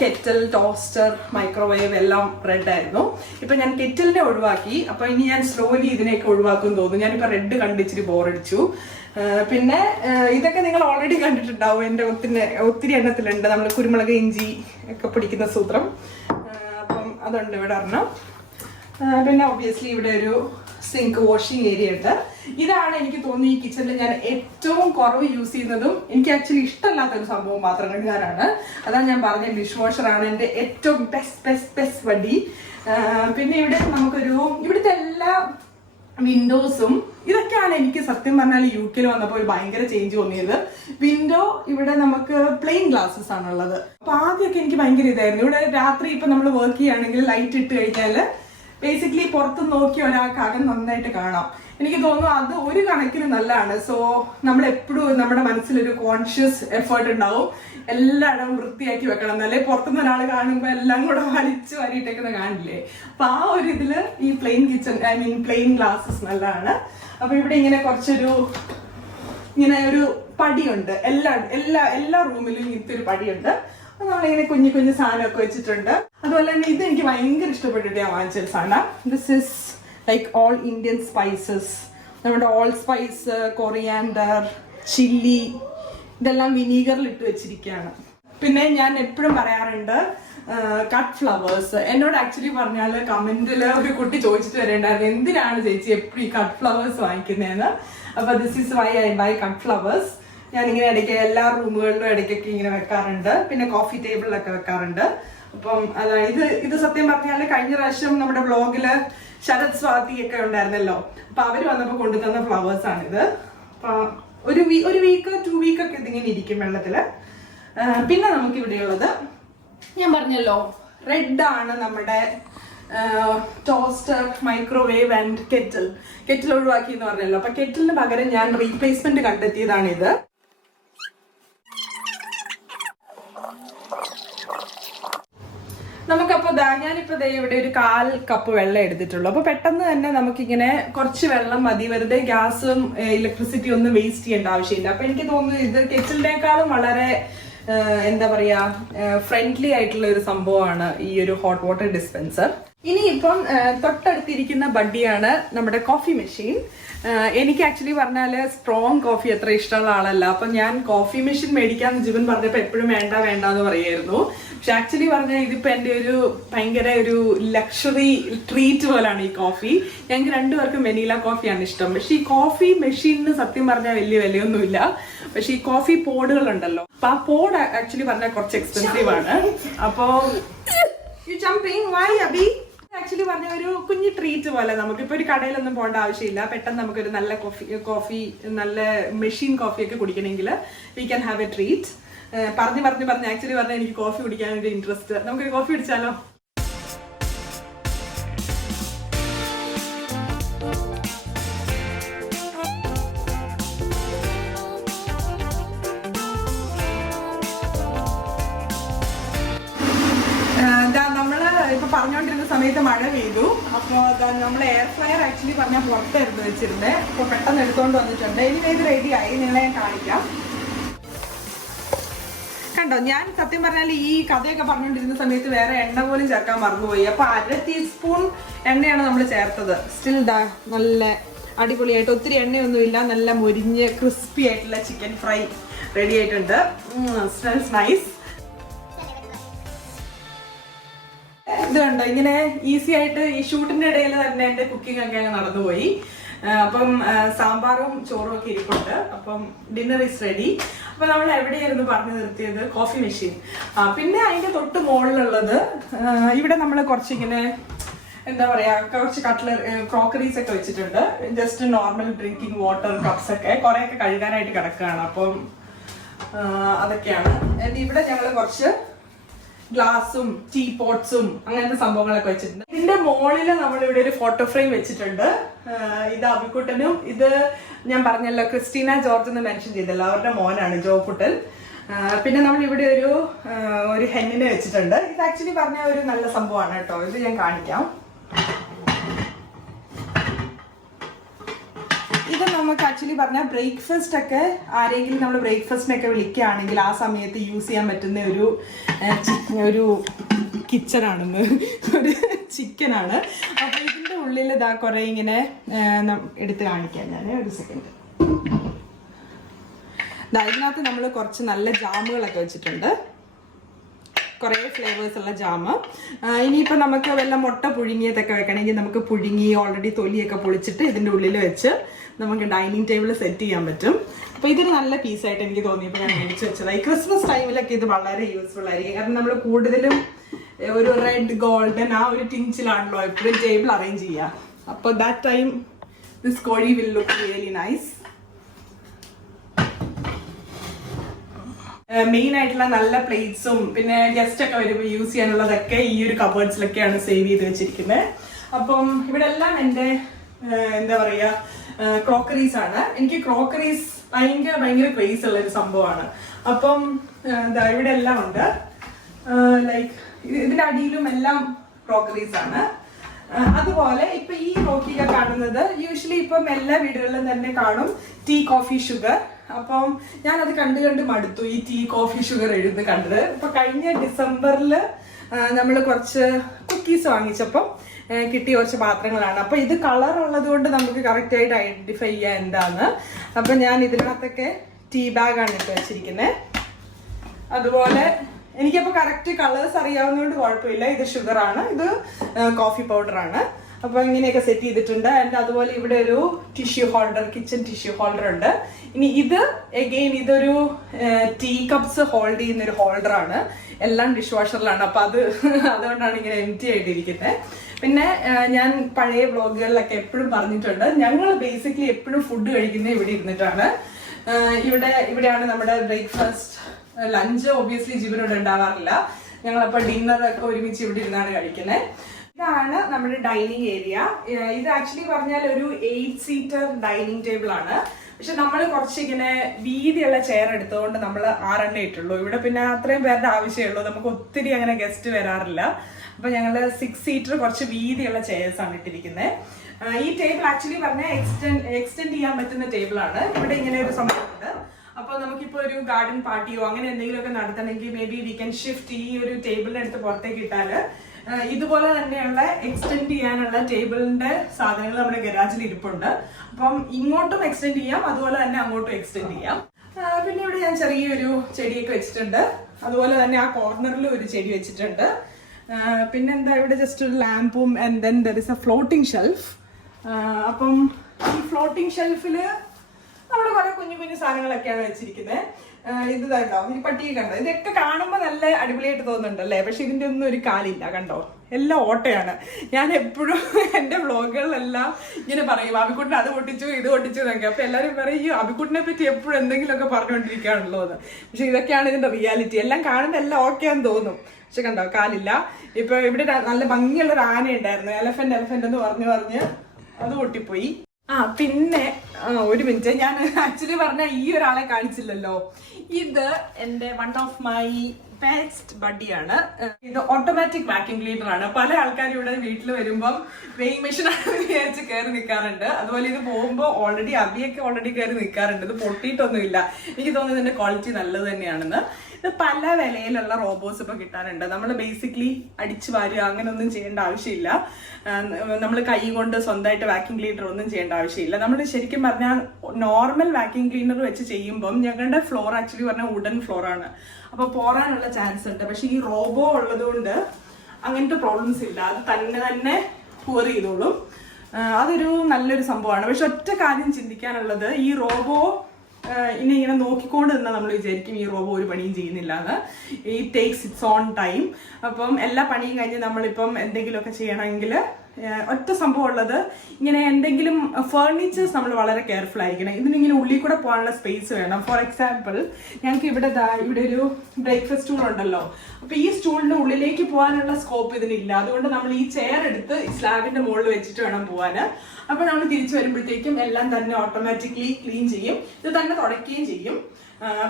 കെറ്റൽ, ടോസ്റ്റർ, മൈക്രോവേവ് എല്ലാം റെഡ് ആയിരുന്നു. ഇപ്പൊ ഞാൻ കെറ്റലിനെ ഒഴിവാക്കി. അപ്പൊ ഇനി ഞാൻ സ്ലോലി ഇതിനെയൊക്കെ ഒഴിവാക്കും തോന്നുന്നു. ഞാനിപ്പോ റെഡ് കണ്ടിച്ചിരി ബോറടിച്ചു. പിന്നെ ഇതൊക്കെ നിങ്ങൾ ഓൾറെഡി കണ്ടിട്ടുണ്ടാവും. എന്റെ ഒത്തിരി എണ്ണത്തിലുണ്ട്. നമ്മൾ കുരുമുളക്, ഇഞ്ചി ഒക്കെ പിടിക്കുന്ന സൂത്രം. അപ്പം അതുണ്ട് ഇവിടെ ഒരെണ്ണം. പിന്നെ ഒബ്വിയസ്ലി ഇവിടെ ഒരു സിങ്ക് വാഷിംഗ് ഏരിയ ഉണ്ട്. ഇതാണ് എനിക്ക് തോന്നുന്നു ഈ കിച്ചണിൽ ഞാൻ ഏറ്റവും കുറവ് യൂസ് ചെയ്യുന്നതും എനിക്ക് ആക്ച്വലി ഇഷ്ടമല്ലാത്തൊരു സംഭവം പാത്രം കഴുകാനാണ്. അതാണ് ഞാൻ പറഞ്ഞ ഡിഷ് വാഷറാണ് എൻ്റെ ഏറ്റവും ബെസ്റ്റ് വടി. പിന്നെ ഇവിടെ നമുക്കൊരു ഇവിടുത്തെ എല്ലാ വിൻഡോസും ഇതൊക്കെയാണ് എനിക്ക് സത്യം പറഞ്ഞാൽ UK വന്നപ്പോൾ ഒരു ഭയങ്കര ചേഞ്ച് തോന്നിയത്. വിൻഡോ ഇവിടെ നമുക്ക് പ്ലെയിൻ ഗ്ലാസസ് ആണുള്ളത്. അപ്പൊ ആദ്യമൊക്കെ എനിക്ക് ഭയങ്കര ഇതായിരുന്നു. ഇവിടെ രാത്രി ഇപ്പൊ നമ്മൾ വർക്ക് ചെയ്യുകയാണെങ്കിൽ ലൈറ്റ് ഇട്ട് കഴിഞ്ഞാൽ ബേസിക്കലി പുറത്ത് നോക്കി ഒരാൾക്ക് അകം നന്നായിട്ട് കാണാം. എനിക്ക് തോന്നുന്നു അത് ഒരു കണക്കിന് നല്ലതാണ്. സോ നമ്മൾ എപ്പോഴും നമ്മുടെ മനസ്സിലൊരു കോൺഷ്യസ് എഫേർട്ട് ഉണ്ടാവും, എല്ലായിടവും വൃത്തിയാക്കി വെക്കണം. എന്നല്ലേ പുറത്തുനിന്ന് ഒരാൾ കാണുമ്പോൾ എല്ലാം കൂടെ വലിച്ചു വാരിയിട്ടേക്കുന്ന കാണില്ലേ. അപ്പൊ ആ ഒരു ഇതില് ഈ പ്ലെയിൻ ഗ്ലാസസ് നല്ലതാണ്. അപ്പൊ ഇവിടെ ഇങ്ങനെ കുറച്ചൊരു ഇങ്ങനെ ഒരു പടിയുണ്ട്. എല്ലാ റൂമിലും ഇങ്ങനത്തെ ഒരു പടിയുണ്ട്. നമ്മളിങ്ങനെ കുഞ്ഞു കുഞ്ഞു സാധനമൊക്കെ വെച്ചിട്ടുണ്ട്. അതുപോലെ തന്നെ ഇത് എനിക്ക് ഭയങ്കര ഇഷ്ടപ്പെട്ടിട്ട് ഞാൻ വാങ്ങിച്ച സാധനം. This is like all Indian spices. നമ്മുടെ ഓൾ സ്പൈസ്, കൊറിയാൻഡർ, ചില്ലി ഇതെല്ലാം വിനീഗറിൽ ഇട്ട് വെച്ചിരിക്കുകയാണ്. പിന്നെ ഞാൻ എപ്പോഴും പറയാറുണ്ട് കട്ട് ഫ്ലവേഴ്സ്. എന്നോട് ആക്ച്വലി പറഞ്ഞാൽ കമന്റിൽ ഒരു കുട്ടി ചോദിച്ചിട്ട് വരേണ്ടായിരുന്നു എന്തിനാണ് ചേച്ചി എപ്പോഴും ഈ കട്ട് ഫ്ലവേഴ്സ് വാങ്ങിക്കുന്നതെന്ന്. അപ്പൊ this is why I buy cut flowers. ഞാനിങ്ങനെ ഇടയ്ക്ക് എല്ലാ റൂമുകളിലും ഇടയ്ക്കൊക്കെ ഇങ്ങനെ വെക്കാറുണ്ട്. പിന്നെ കോഫി ടേബിളിലൊക്കെ വെക്കാറുണ്ട്. അപ്പം അതായത് ഇത് സത്യം പറഞ്ഞാൽ കഴിഞ്ഞ പ്രാവശ്യം നമ്മുടെ വ്ളോഗില് ശരത് സ്വാതി ഒക്കെ ഉണ്ടായിരുന്നല്ലോ. അപ്പൊ അവര് വന്നപ്പോ കൊണ്ടുതന്ന ഫ്ലവേഴ്സ് ആണിത്. അപ്പൊ ഒരു വീക്ക് 2 വീക്കൊക്കെ ഇതിങ്ങനെ ഇരിക്കും വെള്ളത്തില്. പിന്നെ നമുക്ക് ഇവിടെയുള്ളത് ഞാൻ പറഞ്ഞല്ലോ റെഡ് ആണ് നമ്മുടെ ടോസ്റ്റർ, മൈക്രോവേവ് ആൻഡ് കെറ്റിൽ ഒഴിവാക്കി എന്ന് പറഞ്ഞല്ലോ. അപ്പൊ കെറ്റിലിന് പകരം ഞാൻ റീപ്ലേസ്മെന്റ് കണ്ടെത്തിയതാണിത്. നമുക്കപ്പോ ഞാനിപ്പോ ഇവിടെ ഒരു 1/4 കപ്പ് വെള്ളം എടുത്തിട്ടുള്ളൂ. അപ്പൊ പെട്ടെന്ന് തന്നെ നമുക്കിങ്ങനെ കുറച്ച് വെള്ളം മതി, വെറുതെ ഗ്യാസും ഇലക്ട്രിസിറ്റി ഒന്നും വേസ്റ്റ് ചെയ്യേണ്ട ആവശ്യമില്ല. അപ്പൊ എനിക്ക് തോന്നുന്നു ഇത് കെറ്റിലിനേക്കാളും വളരെ എന്താ പറയാ ഫ്രണ്ട്ലി ആയിട്ടുള്ള ഒരു സംഭവമാണ് ഈ ഒരു ഹോട്ട് വാട്ടർ ഡിസ്പെൻസർ. ഇനിയിപ്പം തൊട്ടടുത്തിരിക്കുന്ന ബഡ്ഡിയാണ് നമ്മുടെ കോഫി മെഷീൻ. എനിക്ക് ആക്ച്വലി പറഞ്ഞാല് സ്ട്രോങ് കോഫി അത്ര ഇഷ്ടമുള്ള ആളല്ല. അപ്പൊ ഞാൻ കോഫി മെഷീൻ മേടിക്കാന്ന് ജീവൻ പറഞ്ഞപ്പോ എപ്പോഴും വേണ്ട എന്ന് പറയായിരുന്നു. പക്ഷെ ആക്ച്വലി പറഞ്ഞാൽ ഇതിപ്പോ എന്റെ ഒരു ഭയങ്കര ഒരു ലക്ഷറി ട്രീറ്റ് പോലാണ് ഈ കോഫി. ഞങ്ങൾക്ക് രണ്ടുപേർക്കും വെനീല കോഫിയാണ് ഇഷ്ടം. പക്ഷെ ഈ കോഫി മെഷീനിന് സത്യം പറഞ്ഞാൽ വലിയ വിലയൊന്നുമില്ല. പക്ഷെ ഈ കോഫി പോഡുകൾ ഉണ്ടല്ലോ, അപ്പൊ ആ പോഡ് ആക്ച്വലി പറഞ്ഞാൽ കുറച്ച് എക്സ്പെൻസീവ് ആണ്. അപ്പോ ആക്ച്വലി പറഞ്ഞ ഒരു കുഞ്ഞു ട്രീറ്റ് പോലെ നമുക്കിപ്പോ ഒരു കടയിലൊന്നും പോകേണ്ട ആവശ്യമില്ല. പെട്ടെന്ന് നമുക്കൊരു നല്ല കോഫി നല്ല മെഷീൻ കോഫിയൊക്കെ കുടിക്കണമെങ്കിൽ we can have a treat. പറഞ്ഞ് ആക്ച്വലി പറഞ്ഞാൽ എനിക്ക് കോഫി കുടിക്കാൻ ഒരു ഇൻട്രസ്റ്റ്. നമുക്കൊരു കോഫി കുടിച്ചാലോ? ഇപ്പൊ പറഞ്ഞുകൊണ്ടിരുന്ന സമയത്ത് മഴ പെയ്തു. അപ്പൊ നമ്മൾ എയർ ഫ്രയർ ആക്ച്വലി പറഞ്ഞാൽ പുറത്തായിരുന്നു വെച്ചിരുന്നത്. അപ്പൊ പെട്ടെന്ന് എടുത്തോണ്ട് വന്നിട്ടുണ്ട്. ഇനി ഇത് റെഡി ആയി, നിങ്ങളെ ഞാൻ കാണിക്കാം. കണ്ടോ, ഞാൻ സത്യം പറഞ്ഞാൽ ഈ കഥയൊക്കെ പറഞ്ഞുകൊണ്ടിരുന്ന സമയത്ത് വേറെ എണ്ണ പോലും ചേർക്കാൻ മറന്നുപോയി. അപ്പൊ 1/2 ടീസ്പൂൺ എണ്ണയാണ് നമ്മൾ ചേർത്തത്. സ്റ്റിൽ നല്ല അടിപൊളിയായിട്ട്, ഒത്തിരി എണ്ണയൊന്നുമില്ല, നല്ല മുരിഞ്ഞ് ക്രിസ്പി ആയിട്ടുള്ള ചിക്കൻ ഫ്രൈ റെഡി ആയിട്ടുണ്ട്. Smells nice. ഇത് കണ്ടോ, ഇങ്ങനെ ഈസി ആയിട്ട് ഈ ഷൂട്ടിന്റെ ഇടയിൽ തന്നെ എന്റെ കുക്കിംഗ് ഒക്കെ അങ്ങ് നടന്നുപോയി. അപ്പം സാമ്പാറും ചോറും ഒക്കെ ഇരിപ്പുണ്ട്. അപ്പം ഡിന്നർ ഈസ് റെഡി. അപ്പൊ നമ്മൾ എവിടെയായിരുന്നു പറഞ്ഞു നിർത്തിയത്? Coffee machine. പിന്നെ അതിന്റെ തൊട്ട് മുകളിലുള്ളത് ഇവിടെ നമ്മൾ കുറച്ചിങ്ങനെ എന്താ പറയാ കുറച്ച് ക്രോക്കറീസ് ഒക്കെ വെച്ചിട്ടുണ്ട്. Just normal drinking water cups ഒക്കെ കുറെയൊക്കെ കഴുകാനായിട്ട് കിടക്കുകയാണ്. അപ്പം അതൊക്കെയാണ്. ഇവിടെ ഞങ്ങൾ കുറച്ച് ഗ്ലാസും ടീ പോട്ട്സും അങ്ങനത്തെ സംഭവങ്ങളൊക്കെ വെച്ചിട്ടുണ്ട്. ഇതിന്റെ മുകളിൽ നമ്മൾ ഇവിടെ ഒരു ഫോട്ടോ ഫ്രെയിം വെച്ചിട്ടുണ്ട്. ഇത് അബിക്കുട്ടനും, ഇത് ഞാൻ പറഞ്ഞല്ലോ ക്രിസ്റ്റീന ജോർജ് എന്ന് മെൻഷൻ ചെയ്തല്ലോ, അവരുടെ മോനാണ് ജോക്കുട്ടൻ. പിന്നെ നമ്മൾ ഇവിടെ ഒരു ഹെന്നിനെ വെച്ചിട്ടുണ്ട്. ഇത് ആക്ച്വലി പറഞ്ഞ ഒരു നല്ല സംഭവമാണ് കേട്ടോ. ഇത് ഞാൻ കാണിക്കാം. ഇത് നമുക്ക് ആക്ച്വലി പറഞ്ഞാൽ ബ്രേക്ക്ഫാസ്റ്റ് ഒക്കെ ആരെങ്കിലും നമ്മൾ ബ്രേക്ക്ഫാസ്റ്റിനൊക്കെ വിളിക്കുകയാണെങ്കിൽ ആ സമയത്ത് യൂസ് ചെയ്യാൻ പറ്റുന്ന ഒരു കിച്ചണാണെന്ന്, ഒരു ചിക്കനാണ്. അപ്പൊ ഇതിന്റെ ഉള്ളിൽ ഇതാ കുറെ ഇങ്ങനെ എടുത്ത് കാണിക്കാം ഞാൻ. ഒരു സെക്കൻഡ്. ഇതിനകത്ത് നമ്മൾ കുറച്ച് നല്ല ജാമുകളൊക്കെ വെച്ചിട്ടുണ്ട്, കുറേ ഫ്ലേവേഴ്സ് ഉള്ള ജാമ്. ഇനിയിപ്പോൾ നമുക്ക് വല്ല മുട്ട പുഴുങ്ങിയതൊക്കെ വെക്കണമെങ്കിൽ നമുക്ക് പുഴുങ്ങി ഓൾറെഡി തൊലിയൊക്കെ പൊളിച്ചിട്ട് ഇതിൻ്റെ ഉള്ളിൽ വെച്ച് നമുക്ക് ഡൈനിങ് ടേബിൾ സെറ്റ് ചെയ്യാൻ പറ്റും. അപ്പോൾ ഇതൊരു നല്ല പീസായിട്ട് എനിക്ക് തോന്നിയപ്പോൾ ഞാൻ മേടിച്ച് വെച്ചതായി. ക്രിസ്മസ് ടൈമിലൊക്കെ ഇത് വളരെ യൂസ്ഫുൾ ആയിരിക്കും. കാരണം നമ്മൾ കൂടുതലും ഒരു റെഡ് ഗോൾഡൻ ആ ഒരു ടിഞ്ചിലാണല്ലോ എപ്പോഴും ടേബിൾ അറേഞ്ച് ചെയ്യുക. അപ്പോൾ ദാറ്റ് ടൈം ദിസ് കോഴി will look really nice. Main ആയിട്ടുള്ള നല്ല പ്ലേറ്റ്സും പിന്നെ ഗസ്റ്റ് ഒക്കെ വരുമ്പോൾ യൂസ് ചെയ്യാനുള്ളതൊക്കെ ഈ ഒരു കബേർഡ്സിലൊക്കെയാണ് സേവ് ചെയ്ത് വെച്ചിരിക്കുന്നത്. അപ്പം ഇവിടെ എല്ലാം എൻ്റെ എന്താ പറയുക ക്രോക്കറീസ് ആണ്. എനിക്ക് ക്രോക്കറീസ് ഭയങ്കര ക്രേസ് ഉള്ള ഒരു സംഭവമാണ്. അപ്പം ഇവിടെ എല്ലാം ഉണ്ട്. ലൈക്ക് ഇതിന്റെ അടിയിലും എല്ലാം ക്രോക്കറീസ് ആണ്. അതുപോലെ ഇപ്പൊ ഈ നോക്കിയ കാണുന്നത് യൂഷ്വലി ഇപ്പം എല്ലാ വീടുകളിലും തന്നെ കാണും ടീ കോഫി ഷുഗർ. അപ്പം ഞാനത് കണ്ട് മടുത്തു ഈ ടീ കോഫി ഷുഗർ എഴുതുന്നത് കണ്ടത്. ഇപ്പൊ കഴിഞ്ഞ ഡിസംബറിൽ നമ്മൾ കുറച്ച് കുക്കീസ് വാങ്ങിച്ചപ്പം കിട്ടിയ കുറച്ച് പാത്രങ്ങളാണ്. അപ്പൊ ഇത് കളർ ഉള്ളത് കൊണ്ട് നമുക്ക് കറക്റ്റ് ആയിട്ട് ഐഡന്റിഫൈ ചെയ്യാൻ എന്താണ്. അപ്പൊ ഞാൻ ഇതിനകത്തൊക്കെ ടീ ബാഗാണ് ഇട്ട് വെച്ചിരിക്കുന്നത്. അതുപോലെ എനിക്കപ്പോൾ കറക്റ്റ് കളേഴ്സ് അറിയാവുന്നതുകൊണ്ട് കുഴപ്പമില്ല. ഇത് ഷുഗർ ആണ്, ഇത് കോഫി പൗഡർ ആണ്. അപ്പോൾ ഇങ്ങനെയൊക്കെ സെറ്റ് ചെയ്തിട്ടുണ്ട്. ആൻഡ് അതുപോലെ ഇവിടെ ഒരു tissue holder, kitchen tissue holder ഉണ്ട്. ഇനി ഇത് എഗെയിൻ ഇതൊരു ടീ കപ്സ് ഹോൾഡ് ചെയ്യുന്ന ഒരു ഹോൾഡറാണ്. എല്ലാം ഡിഷ് വാഷറിലാണ്. അപ്പൊ അതുകൊണ്ടാണ് ഇങ്ങനെ എംപ്റ്റി ആയിട്ടിരിക്കുന്നത്. പിന്നെ ഞാൻ പഴയ വ്ളോഗുകളിലൊക്കെ എപ്പോഴും പറഞ്ഞിട്ടുണ്ട്, ഞങ്ങൾ ബേസിക്കലി എപ്പോഴും ഫുഡ് കഴിക്കുന്നത് ഇവിടെ ഇരുന്നിട്ടാണ്. ഇവിടെയാണ് നമ്മുടെ ബ്രേക്ക്ഫാസ്റ്റ്, ലഞ്ച് ഒബ്വിയസ്ലി ജീവനോട് ഉണ്ടാവാറില്ല. ഞങ്ങളപ്പോൾ ഡിന്നർ ഒക്കെ ഒരുമിച്ച് ഇവിടെ ഇരുന്നാണ് കഴിക്കുന്നത്. ഇതാണ് നമ്മുടെ ഡൈനിങ് ഏരിയ. ഇത് ആക്ച്വലി പറഞ്ഞാൽ ഒരു 8 സീറ്റർ ഡൈനിങ് ടേബിൾ ആണ്. പക്ഷെ നമ്മൾ കുറച്ച് ഇങ്ങനെ വീതിയുള്ള ചെയർ എടുത്തുകൊണ്ട് നമ്മൾ 6 ഇട്ടുള്ളൂ. ഇവിടെ പിന്നെ അത്രയും പേരുടെ ആവശ്യമുള്ളൂ, നമുക്ക് ഒത്തിരി അങ്ങനെ ഗസ്റ്റ് വരാറില്ല. അപ്പൊ ഞങ്ങള് 6 സീറ്റർ കുറച്ച് വീതിയുള്ള ചെയർസ് ആണ് ഇട്ടിരിക്കുന്നത്. ഈ ടേബിൾ ആക്ച്വലി പറഞ്ഞാൽ എക്സ്റ്റെൻഡ് ചെയ്യാൻ പറ്റുന്ന ടേബിളാണ്. ഇവിടെ ഇങ്ങനെ ഒരു സംഭവമുണ്ട്. അപ്പൊ നമുക്കിപ്പോ ഒരു ഗാർഡൻ പാർട്ടിയോ അങ്ങനെ എന്തെങ്കിലുമൊക്കെ നടത്തണമെങ്കിൽ may be we can shift ഈ ഒരു ടേബിളിന്റെ അടുത്ത് പുറത്തേക്ക് ഇട്ടാല് ഇതുപോലെ തന്നെയുള്ള എക്സ്റ്റെൻഡ് ചെയ്യാനുള്ള ടേബിളിന്റെ സാധനങ്ങൾ നമ്മുടെ ഗരാജിൽ ഇരിപ്പുണ്ട്. അപ്പം ഇങ്ങോട്ടും എക്സ്റ്റെൻഡ് ചെയ്യാം, അതുപോലെ തന്നെ അങ്ങോട്ടും എക്സ്റ്റെൻഡ് ചെയ്യാം. പിന്നെ ഇവിടെ ഞാൻ ചെറിയൊരു ചെടിയൊക്കെ വെച്ചിട്ടുണ്ട്. അതുപോലെ തന്നെ ആ കോർണറിൽ ഒരു ചെടി വെച്ചിട്ടുണ്ട്. പിന്നെന്താ, ഇവിടെ ജസ്റ്റ് ഒരു ലാമ്പും and then there is a floating shelf. അപ്പം ഈ ഫ്ലോട്ടിംഗ് ഷെൽഫില് നമ്മൾ കുറെ കുഞ്ഞു കുഞ്ഞു സാധനങ്ങളൊക്കെയാണ് വെച്ചിരിക്കുന്നത്. ഇത് കണ്ടോ, ഈ പട്ടിക കണ്ടോ, ഇതൊക്കെ കാണുമ്പോൾ നല്ല അടിപൊളിയായിട്ട് തോന്നുന്നുണ്ടല്ലേ. പക്ഷെ ഇതിന്റെ ഒന്നും ഒരു കാലില്ല, കണ്ടോ, എല്ലാം ഓട്ടയാണ്. ഞാൻ എപ്പോഴും എൻ്റെ വ്ളോഗുകളിലെല്ലാം ഇങ്ങനെ പറയും അബിക്കുട്ടിനെ അത് പൊട്ടിച്ചു ഇത് പൊട്ടിച്ചു എന്നൊക്കെ. അപ്പൊ എല്ലാവരും പറയും ഈ അബിക്കുട്ടിനെ പറ്റി എപ്പോഴും എന്തെങ്കിലുമൊക്കെ പറഞ്ഞുകൊണ്ടിരിക്കുകയാണല്ലോ എന്ന്. പക്ഷെ ഇതൊക്കെയാണ് ഇതിന്റെ റിയാലിറ്റി. എല്ലാം കാണുമ്പോൾ എല്ലാം ഓക്കെ ആണെന്ന് തോന്നും, പക്ഷെ കണ്ടോ കാലില്ല. ഇപ്പൊ ഇവിടെ നല്ല ഭംഗിയുള്ള ഒരു ആന ഉണ്ടായിരുന്നു, എലഫന്റ് എന്ന് പറഞ്ഞ് അത് പൊട്ടിപ്പോയി. പിന്നെ ഒരു മിനിറ്റ്, ഞാൻ ആക്ച്വലി പറഞ്ഞ ഈ ഒരാളെ കാണിച്ചില്ലല്ലോ. ഇത് എൻ്റെ വൺ ഓഫ് മൈ ബെസ്റ്റ് ബഡിയാണ്. ഇത് ഓട്ടോമാറ്റിക് വാക്യൂം ക്ലീനർ ആണ്. പല ആൾക്കാരും ഇവിടെ വീട്ടിൽ വരുമ്പം വെയിങ് മെഷീൻ ആണെന്ന് വിചാരിച്ച് കയറി നിൽക്കാറുണ്ട്. അതുപോലെ ഇത് പോകുമ്പോൾ അബിയൊക്കെ ഓൾറെഡി കയറി നിൽക്കാറുണ്ട്. ഇത് പൊട്ടിയിട്ടൊന്നുമില്ല. എനിക്ക് തോന്നുന്നത് ഇതിന്റെ ക്വാളിറ്റി നല്ലത് തന്നെയാണെന്ന്. ഇത് പല വിലയിലുള്ള റോബോട്ട്സ് ഇപ്പൊ കിട്ടാനുണ്ട്. നമ്മൾ ബേസിക്കലി അടിച്ചു വാരുക അങ്ങനെ ഒന്നും ചെയ്യേണ്ട ആവശ്യമില്ല. നമ്മൾ കൈ കൊണ്ട് സ്വന്തമായിട്ട് വാക്യൂം ക്ലീനർ ഒന്നും ചെയ്യേണ്ട ആവശ്യമില്ല. നമ്മൾ ശരിക്കും പറഞ്ഞാൽ നോർമൽ വാക്യൂം ക്ലീനർ വെച്ച് ചെയ്യുമ്പം ഞങ്ങളുടെ ഫ്ലോർ ആക്ച്വലി പറഞ്ഞാൽ വുഡൻ ഫ്ലോർ ആണ്. അപ്പൊ പോറാനുള്ള ചാൻസ് ഉണ്ട്. പക്ഷെ ഈ റോബോ ഉള്ളത് കൊണ്ട് അങ്ങനത്തെ പ്രോബ്ലംസ് ഇല്ല. അത് തന്നെ പൂർ ചെയ്തോളും. അതൊരു നല്ലൊരു സംഭവമാണ്. പക്ഷെ ഒറ്റ കാര്യം ചിന്തിക്കാനുള്ളത്, ഈ റോബോ ഇങ്ങനെ നോക്കിക്കൊണ്ട് നിന്നാൽ നമ്മൾ വിചാരിക്കും ഈ റോബോ ഒരു പണിയും ചെയ്യുന്നില്ല എന്ന്. It takes it's on time. അപ്പം എല്ലാ പണിയും കഴിഞ്ഞ് നമ്മളിപ്പം എന്തെങ്കിലുമൊക്കെ ചെയ്യണമെങ്കിൽ ഒറ്റ സംഭവം ഉള്ളത്, ഇങ്ങനെ എന്തെങ്കിലും ഫേർണിച്ചേഴ്സ് നമ്മൾ വളരെ കെയർഫുൾ ആയിരിക്കണം. ഇതിനിങ്ങനെ ഉള്ളിൽ കൂടെ പോകാനുള്ള സ്പേസ് വേണം. ഫോർ എക്സാമ്പിൾ, ഞങ്ങൾക്ക് ഇവിടെ ഒരു ബ്രേക്ക്ഫാസ്റ്റ് സ്റ്റൂൾ ഉണ്ടല്ലോ. അപ്പൊ ഈ സ്റ്റൂളിന്റെ ഉള്ളിലേക്ക് പോകാനുള്ള സ്കോപ്പ് ഇതിനില്ല. അതുകൊണ്ട് നമ്മൾ ഈ ചെയർ എടുത്ത് സ്ലാബിന്റെ മുകളിൽ വെച്ചിട്ട് വേണം പോകാന്. അപ്പൊ നമ്മൾ തിരിച്ചു വരുമ്പോഴത്തേക്കും എല്ലാം തന്നെ ഓട്ടോമാറ്റിക്കലി ക്ലീൻ ചെയ്യും. ഇത് തന്നെ തുടയ്ക്കുകയും ചെയ്യും.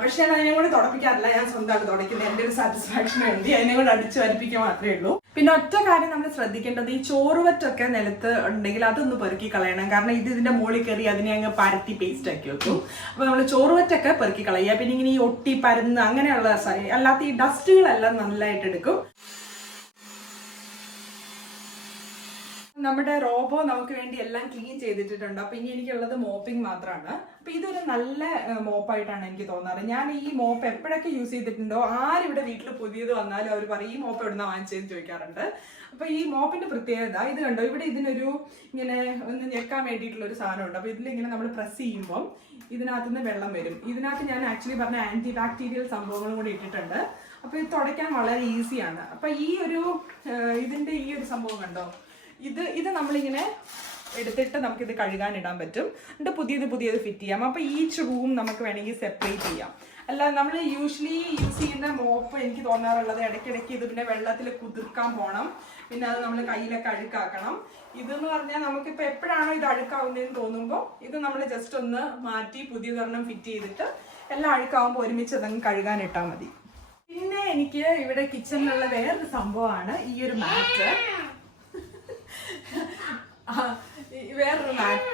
പക്ഷെ ഞാൻ അതിനെ കൂടെ തുടപ്പിക്കാറില്ല, ഞാൻ സ്വന്തമായിട്ട് തുടയ്ക്കുന്നത്. എൻ്റെ ഒരു സാറ്റിസ്ഫാക്ഷന് വേണ്ടി അതിനെ കൂടെ അടിച്ചു വരിപ്പിക്കാൻ മാത്രമേ ഉള്ളൂ. പിന്നെ ഒറ്റ കാര്യം നമ്മൾ ശ്രദ്ധിക്കേണ്ടത്, ഈ ചോറുവറ്റൊക്കെ നിലത്ത് ഉണ്ടെങ്കിൽ അതൊന്ന് പെറുക്കി കളയണം. കാരണം ഇതിന്റെ മുകളിൽ കയറി അതിനെ അങ്ങ് പരത്തി പേസ്റ്റ് ആക്കി വെക്കും. അപ്പൊ നമ്മൾ ചോറുവറ്റൊക്കെ പെറുക്കി കളയുക. പിന്നെ ഇങ്ങനെ ഈ ഒട്ടി പരന്ന് അങ്ങനെയുള്ള അല്ലാത്ത ഈ ഡസ്റ്റുകളെല്ലാം നല്ലതായിട്ട് എടുക്കും. നമ്മുടെ റോബോ നമുക്ക് വേണ്ടി എല്ലാം ക്ലീൻ ചെയ്തിട്ടുണ്ട്. അപ്പൊ ഇനി എനിക്കുള്ളത് മോപ്പിംഗ് മാത്രമാണ്. അപ്പൊ ഇതൊരു നല്ല മോപ്പായിട്ടാണ് എനിക്ക് തോന്നാറ്. ഞാൻ ഈ മോപ്പ് എപ്പോഴൊക്കെ യൂസ് ചെയ്തിട്ടുണ്ടോ, ആരിവിടെ വീട്ടിൽ പുതിയത് വന്നാലും അവർ പറയും ഈ മോപ്പ് എവിടുന്ന വാങ്ങിച്ചതെന്ന് ചോദിക്കാറുണ്ട്. അപ്പൊ ഈ മോപ്പിന്റെ പ്രത്യേകത ഇത് കണ്ടോ, ഇവിടെ ഇതിനൊരു ഇങ്ങനെ ഒന്ന് ഞെക്കാൻ വേണ്ടിയിട്ടുള്ള ഒരു സാധനമുണ്ട്. അപ്പൊ ഇതിലിങ്ങനെ നമ്മൾ പ്രസ് ചെയ്യുമ്പോൾ ഇതിനകത്തുനിന്ന് വെള്ളം വരും. ഇതിനകത്ത് ഞാൻ ആക്ച്വലി പറഞ്ഞ ആന്റി ബാക്ടീരിയൽ സംഭവങ്ങളും കൂടി ഇട്ടിട്ടുണ്ട്. അപ്പൊ ഇത് തുടയ്ക്കാൻ വളരെ ഈസിയാണ്. അപ്പൊ ഇതിന്റെ ഈ ഒരു സംഭവം കണ്ടോ, ഇത് നമ്മളിങ്ങനെ എടുത്തിട്ട് നമുക്കിത് കഴുകാനിടാൻ പറ്റും. എന്നിട്ട് പുതിയത് ഫിറ്റ് ചെയ്യാം. അപ്പോൾ ഈച്ച് റൂം നമുക്ക് വേണമെങ്കിൽ സെപ്പറേറ്റ് ചെയ്യാം. അല്ല നമ്മൾ യൂഷ്വലി യൂസ് ചെയ്യുന്ന മോപ്പ് എനിക്ക് തോന്നാറുള്ളത് ഇടയ്ക്കിടയ്ക്ക് ഇത് പിന്നെ വെള്ളത്തിൽ കുതിർക്കാൻ പോകണം. പിന്നെ അത് നമ്മൾ കയ്യിലൊക്കെ അഴുക്കാക്കണം. ഇതെന്ന് പറഞ്ഞാൽ നമുക്കിപ്പോൾ എപ്പോഴാണോ ഇത് അഴുക്കാവുന്നതെന്ന് തോന്നുമ്പോൾ ഇത് നമ്മൾ ജസ്റ്റ് ഒന്ന് മാറ്റി പുതിയതൊരെണ്ണം ഫിറ്റ് ചെയ്തിട്ട് എല്ലാം അഴുക്കാവുമ്പോൾ ഒരുമിച്ച് അതങ്ങ് കഴുകാനിട്ടാൽ മതി. പിന്നെ എനിക്ക് ഇവിടെ കിച്ചണിലുള്ള വേറൊരു സംഭവമാണ് ഈ ഒരു മാറ്റ്. വേറൊരു മാറ്റ്.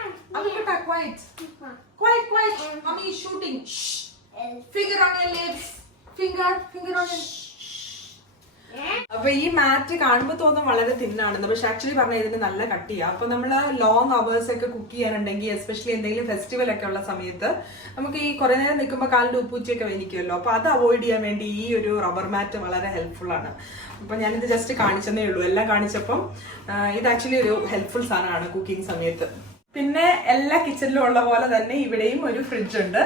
അപ്പൊ ഈ മാറ്റ് കാണുമ്പോൾ തോന്നുന്നു വളരെ തിന്നാണെന്ന്, പക്ഷെ ആക്ച്വലി പറഞ്ഞാൽ ഇതിന് നല്ല കട്ടിയാ. അപ്പൊ നമ്മള് ലോങ് അവേഴ്സ് ഒക്കെ കുക്ക് ചെയ്യാനുണ്ടെങ്കിൽ, എസ്പെഷ്യലി എന്തെങ്കിലും ഫെസ്റ്റിവൽ ഒക്കെ ഉള്ള സമയത്ത് നമുക്ക് ഈ കുറെ നേരം നിൽക്കുമ്പോൾ കാലിന്റെ ഉപ്പൂച്ചയൊക്കെ വലിക്കുമല്ലോ. അപ്പൊ അത് അവോയ്ഡ് ചെയ്യാൻ വേണ്ടി ഈ ഒരു റബ്ബർ മാറ്റ് വളരെ ഹെൽപ്ഫുൾ ആണ്. അപ്പൊ ഞാനിത് ജസ്റ്റ് കാണിച്ചതേ ഉള്ളൂ. എല്ലാം കാണിച്ചപ്പം ഇത് ആക്ച്വലി ഒരു ഹെൽപ്ഫുൾ സാധനമാണ് കുക്കിംഗ് സമയത്ത്. പിന്നെ എല്ലാ കിച്ചണിലും ഉള്ള പോലെ തന്നെ ഇവിടെയും ഒരു ഫ്രിഡ്ജ് ഉണ്ട്.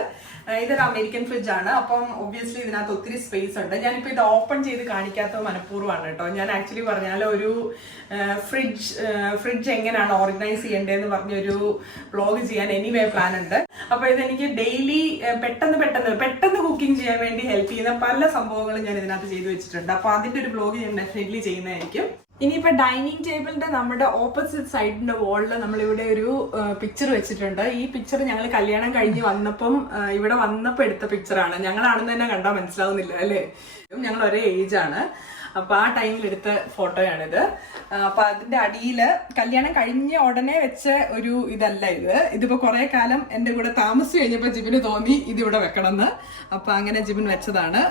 ഇതൊരു അമേരിക്കൻ ഫ്രിഡ്ജ് ആണ്. അപ്പം ഒബ്വിയസ്ലി ഇതിനകത്ത് ഒത്തിരി സ്പേസ് ഉണ്ട്. ഞാനിപ്പോൾ ഇത് ഓപ്പൺ ചെയ്ത് കാണിക്കാത്ത മനഃപൂർവ്വമാണ് കേട്ടോ. ഞാൻ ആക്ച്വലി പറഞ്ഞാൽ ഒരു ഫ്രിഡ്ജ് എങ്ങനെയാണ് ഓർഗനൈസ് ചെയ്യേണ്ടതെന്ന് പറഞ്ഞൊരു വ്ളോഗ് ചെയ്യാൻ എനിവേ പ്ലാൻ ഉണ്ട്. അപ്പോൾ ഇതെനിക്ക് ഡെയിലി പെട്ടെന്ന് കുക്കിംഗ് ചെയ്യാൻ വേണ്ടി ഹെൽപ്പ് ചെയ്യുന്ന പല സംഭവങ്ങളും ഞാൻ ഇതിനകത്ത് ചെയ്തു വെച്ചിട്ടുണ്ട്. അപ്പോൾ അതിൻ്റെ ഒരു വ്ളോഗ് ഞാൻ ഡെഫിനറ്റ്ലി ചെയ്യുന്നതായിരിക്കും. ഇനിയിപ്പോ ഡൈനിങ് ടേബിളിന്റെ നമ്മുടെ ഓപ്പോസിറ്റ് സൈഡിന്റെ വാളിൽ നമ്മളിവിടെ ഒരു പിക്ചർ വെച്ചിട്ടുണ്ട്. ഈ പിക്ചർ ഞങ്ങൾ കല്യാണം കഴിഞ്ഞ് വന്നപ്പം ഇവിടെ വന്നപ്പോൾ എടുത്ത പിക്ചറാണ്. ഞങ്ങളാണെന്ന് തന്നെ കണ്ടാൽ മനസ്സിലാവുന്നില്ല അല്ലേ, ഞങ്ങൾ ഒരേ ഏജ് ആണ്. അപ്പൊ ആ ടൈമിൽ എടുത്ത ഫോട്ടോയാണിത്. അപ്പൊ അതിന്റെ അടിയില് കല്യാണം കഴിഞ്ഞ ഉടനെ വെച്ച ഒരു ഇതല്ല ഇത്. ഇതിപ്പോ കുറെ കാലം എന്റെ കൂടെ താമസിച്ചു കഴിഞ്ഞപ്പോ ജിബിന് തോന്നി ഇതിവിടെ വെക്കണമെന്ന്. അപ്പൊ അങ്ങനെ ജിബിൻ വെച്ചതാണ്.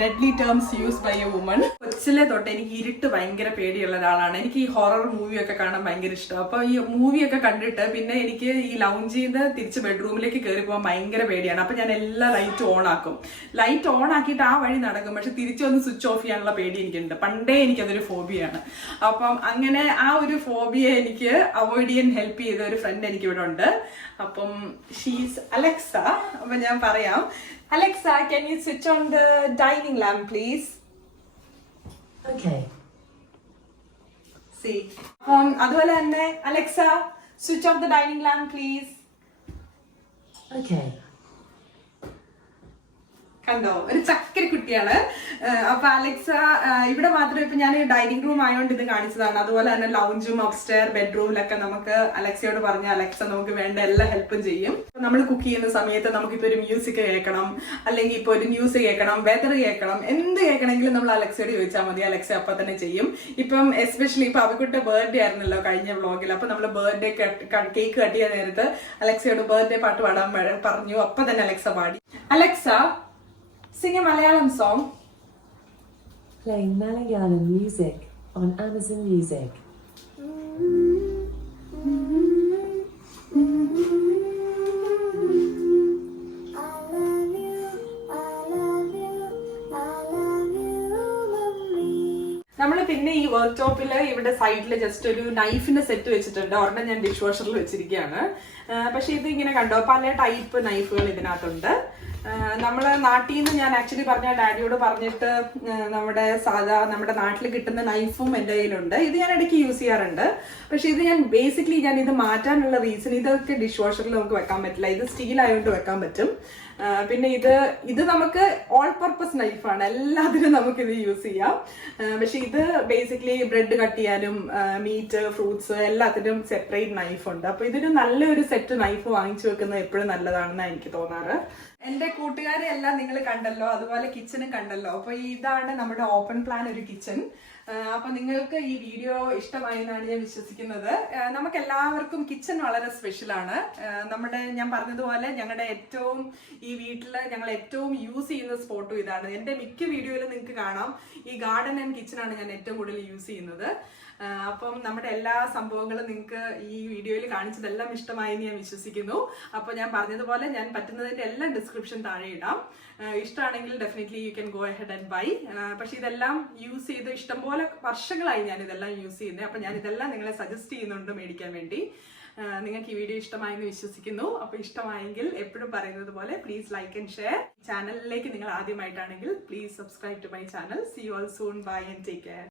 Deadly terms use by a woman. കൊച്ചിലെ തൊട്ട് എനിക്ക് ഇരുട്ട് ഭയങ്കര പേടിയുള്ള ഒരാളാണ്. എനിക്ക് ഈ ഹൊറർ മൂവിയൊക്കെ കാണാൻ ഭയങ്കര ഇഷ്ടം. അപ്പൊ ഈ മൂവിയൊക്കെ കണ്ടിട്ട് പിന്നെ എനിക്ക് ഈ ലൗഞ്ചിൽ നിന്ന് തിരിച്ച് ബെഡ്റൂമിലേക്ക് കയറി പോകാൻ ഭയങ്കര പേടിയാണ്. അപ്പൊ ഞാൻ എല്ലാ ലൈറ്റും ഓൺ ആക്കും. ലൈറ്റ് ഓൺ ആക്കിയിട്ട് ആ വഴി നടക്കും. പക്ഷെ തിരിച്ചു വന്ന് സ്വിച്ച് ഓഫ് ചെയ്യാനുള്ള പേടി എനിക്കുണ്ട്. പണ്ടേ എനിക്കതൊരു ഫോബിയാണ്. അപ്പം അങ്ങനെ ആ ഒരു ഫോബിയെ എനിക്ക് അവോയ്ഡ് ചെയ്യാൻ ഹെൽപ്പ് ചെയ്ത ഒരു ഫ്രണ്ട് എനിക്ക് ഇവിടെ ഉണ്ട്. അപ്പം ഷീസ് അലക്സ. അപ്പൊ ഞാൻ പറയാം, Alexa, can you switch on the dining lamp please? Okay. See. അപ്പം അതുപോലെ തന്നെ Alexa, switch off the dining lamp please. Okay. കണ്ടോ, ഒരു ചക്കര കുട്ടിയാണ്. അപ്പൊ അലക്സ ഇവിടെ മാത്രം ഇപ്പൊ ഞാൻ ഡൈനിങ് റൂം ആയതുകൊണ്ട് ഇത് കാണിച്ചതാണ്. അതുപോലെ തന്നെ ലൗഞ്ചും അപ്സ്റ്റെയർ ബെഡ്റൂമിലൊക്കെ നമുക്ക് അലക്സയോട് പറഞ്ഞ അലക്സ നമുക്ക് വേണ്ട എല്ലാ ഹെൽപ്പും ചെയ്യും. നമ്മൾ കുക്ക് ചെയ്യുന്ന സമയത്ത് നമുക്കിപ്പോ ഒരു മ്യൂസിക് കേൾക്കണം, അല്ലെങ്കിൽ ഇപ്പൊ ഒരു ന്യൂസ് കേൾക്കണം, വെതർ കേൾക്കണം, എന്ത് കേൾക്കണമെങ്കിലും നമ്മൾ അലക്സയോട് ചോദിച്ചാൽ മതി, അലക്സ അപ്പൊ തന്നെ ചെയ്യും. ഇപ്പം എസ്പെഷ്യലി ഇപ്പൊ അവരുടെ ബർത്ത്ഡേ ആയിരുന്നല്ലോ കഴിഞ്ഞ വ്ളോഗിൽ. അപ്പൊ നമ്മള് ബർത്ത്ഡേ കേക്ക് കട്ട് ചെയ്യാൻ നേരത്ത് അലക്സയോട് ബർത്ത്ഡേ പാട്ട് പാടാൻ പറഞ്ഞു. അപ്പൊ തന്നെ അലക്സ പാടി. Alexa, sing a Malayalam song. Playing Malayalam music on Amazon Music. നമ്മൾ പിന്നെ ഈ വർക്ക് ടോപ്പില് ഇവിടെ സൈഡില് ജസ്റ്റ് ഒരു നൈഫിന്റെ സെറ്റ് വെച്ചിട്ടുണ്ട്. ഒരെണ്ണം ഞാൻ ഡിഷ് വാഷറിൽ വെച്ചിരിക്കുകയാണ്. പക്ഷെ ഇത് ഇങ്ങനെ കണ്ടോ, പല ടൈപ്പ് നൈഫുകൾ ഇതിനകത്തുണ്ട്. നമ്മള് നാട്ടിൽ നിന്ന് ഞാൻ ആക്ച്വലി പറഞ്ഞ ഡാഡിയോട് പറഞ്ഞിട്ട് നമ്മുടെ നാട്ടിൽ കിട്ടുന്ന നൈഫും എൻ്റെ കയ്യിലുണ്ട്. ഇത് ഞാൻ ഇടയ്ക്ക് യൂസ് ചെയ്യാറുണ്ട്. പക്ഷെ ഇത് ഞാൻ ബേസിക്കലി ഞാൻ ഇത് മാറ്റാനുള്ള റീസൺ, ഇതൊക്കെ ഡിഷ് വാഷറിൽ നമുക്ക് വെക്കാൻ പറ്റില്ല. ഇത് സ്റ്റീൽ ആയതുകൊണ്ട് വെക്കാൻ പറ്റും. പിന്നെ ഇത് നമുക്ക് ഓൾ പർപ്പസ് നൈഫാണ്, എല്ലാത്തിനും നമുക്കിത് യൂസ് ചെയ്യാം. പക്ഷെ ഇത് ബേസിക്കലി ബ്രെഡ് കട്ട് ചെയ്യാനും മീറ്റ് ഫ്രൂട്ട്സ് എല്ലാത്തിനും സെപ്പറേറ്റ് നൈഫുണ്ട്. അപ്പൊ ഇതിന് നല്ലൊരു സെറ്റ് നൈഫ് വാങ്ങിച്ചു വെക്കുന്നത് എപ്പോഴും നല്ലതാണെന്നാണ് എനിക്ക് തോന്നാറ്. എന്റെ കൂട്ടുകാരെ എല്ലാം നിങ്ങൾ കണ്ടല്ലോ, അതുപോലെ കിച്ചണും കണ്ടല്ലോ. അപ്പൊ ഇതാണ് നമ്മുടെ ഓപ്പൺ പ്ലാൻ ഒരു കിച്ചൺ. അപ്പൊ നിങ്ങൾക്ക് ഈ വീഡിയോ ഇഷ്ടമായെന്നാണ് ഞാൻ വിശ്വസിക്കുന്നത്. നമുക്ക് എല്ലാവർക്കും കിച്ചൺ വളരെ സ്പെഷ്യലാണ്. ഞാൻ പറഞ്ഞതുപോലെ ഞങ്ങളുടെ ഈ വീട്ടില് ഞങ്ങൾ ഏറ്റവും യൂസ് ചെയ്യുന്ന സ്പോട്ടും ഇതാണ്. എന്റെ മിക്ക വീഡിയോയിലും നിങ്ങൾക്ക് കാണാം ഈ ഗാർഡൻ ആൻഡ് കിച്ചണാണ് ഞാൻ ഏറ്റവും കൂടുതൽ യൂസ് ചെയ്യുന്നത്. അപ്പം നമ്മുടെ എല്ലാ സംഭവങ്ങളും നിങ്ങൾക്ക് ഈ വീഡിയോയിൽ കാണിച്ചതെല്ലാം ഇഷ്ടമായി എന്ന് ഞാൻ വിശ്വസിക്കുന്നു. അപ്പോൾ ഞാൻ പറഞ്ഞതുപോലെ ഞാൻ പറ്റുന്നതിന്റെ എല്ലാം ഡിസ്ക്രിപ്ഷൻ താഴെ ഇടാം. ഇഷ്ടമാണെങ്കിൽ definitely you can go ahead and buy. പക്ഷെ ഇതെല്ലാം യൂസ് ചെയ്ത് ഇഷ്ടംപോലെ വർഷങ്ങളായി ഞാൻ ഇതെല്ലാം യൂസ് ചെയ്യുന്നത്. അപ്പം ഞാൻ ഇതെല്ലാം നിങ്ങളെ സജസ്റ്റ് ചെയ്യുന്നുണ്ട് മേടിക്കാൻ വേണ്ടി. നിങ്ങൾക്ക് ഈ വീഡിയോ ഇഷ്ടമായെന്ന് വിശ്വസിക്കുന്നു. അപ്പോൾ ഇഷ്ടമായെങ്കിൽ എപ്പോഴും പറയുന്നത് പോലെ പ്ലീസ് ലൈക്ക് ആൻഡ് ഷെയർ. ചാനലിലേക്ക് നിങ്ങൾ ആദ്യമായിട്ടാണെങ്കിൽ please subscribe to my channel. See you all soon. Bye and take care.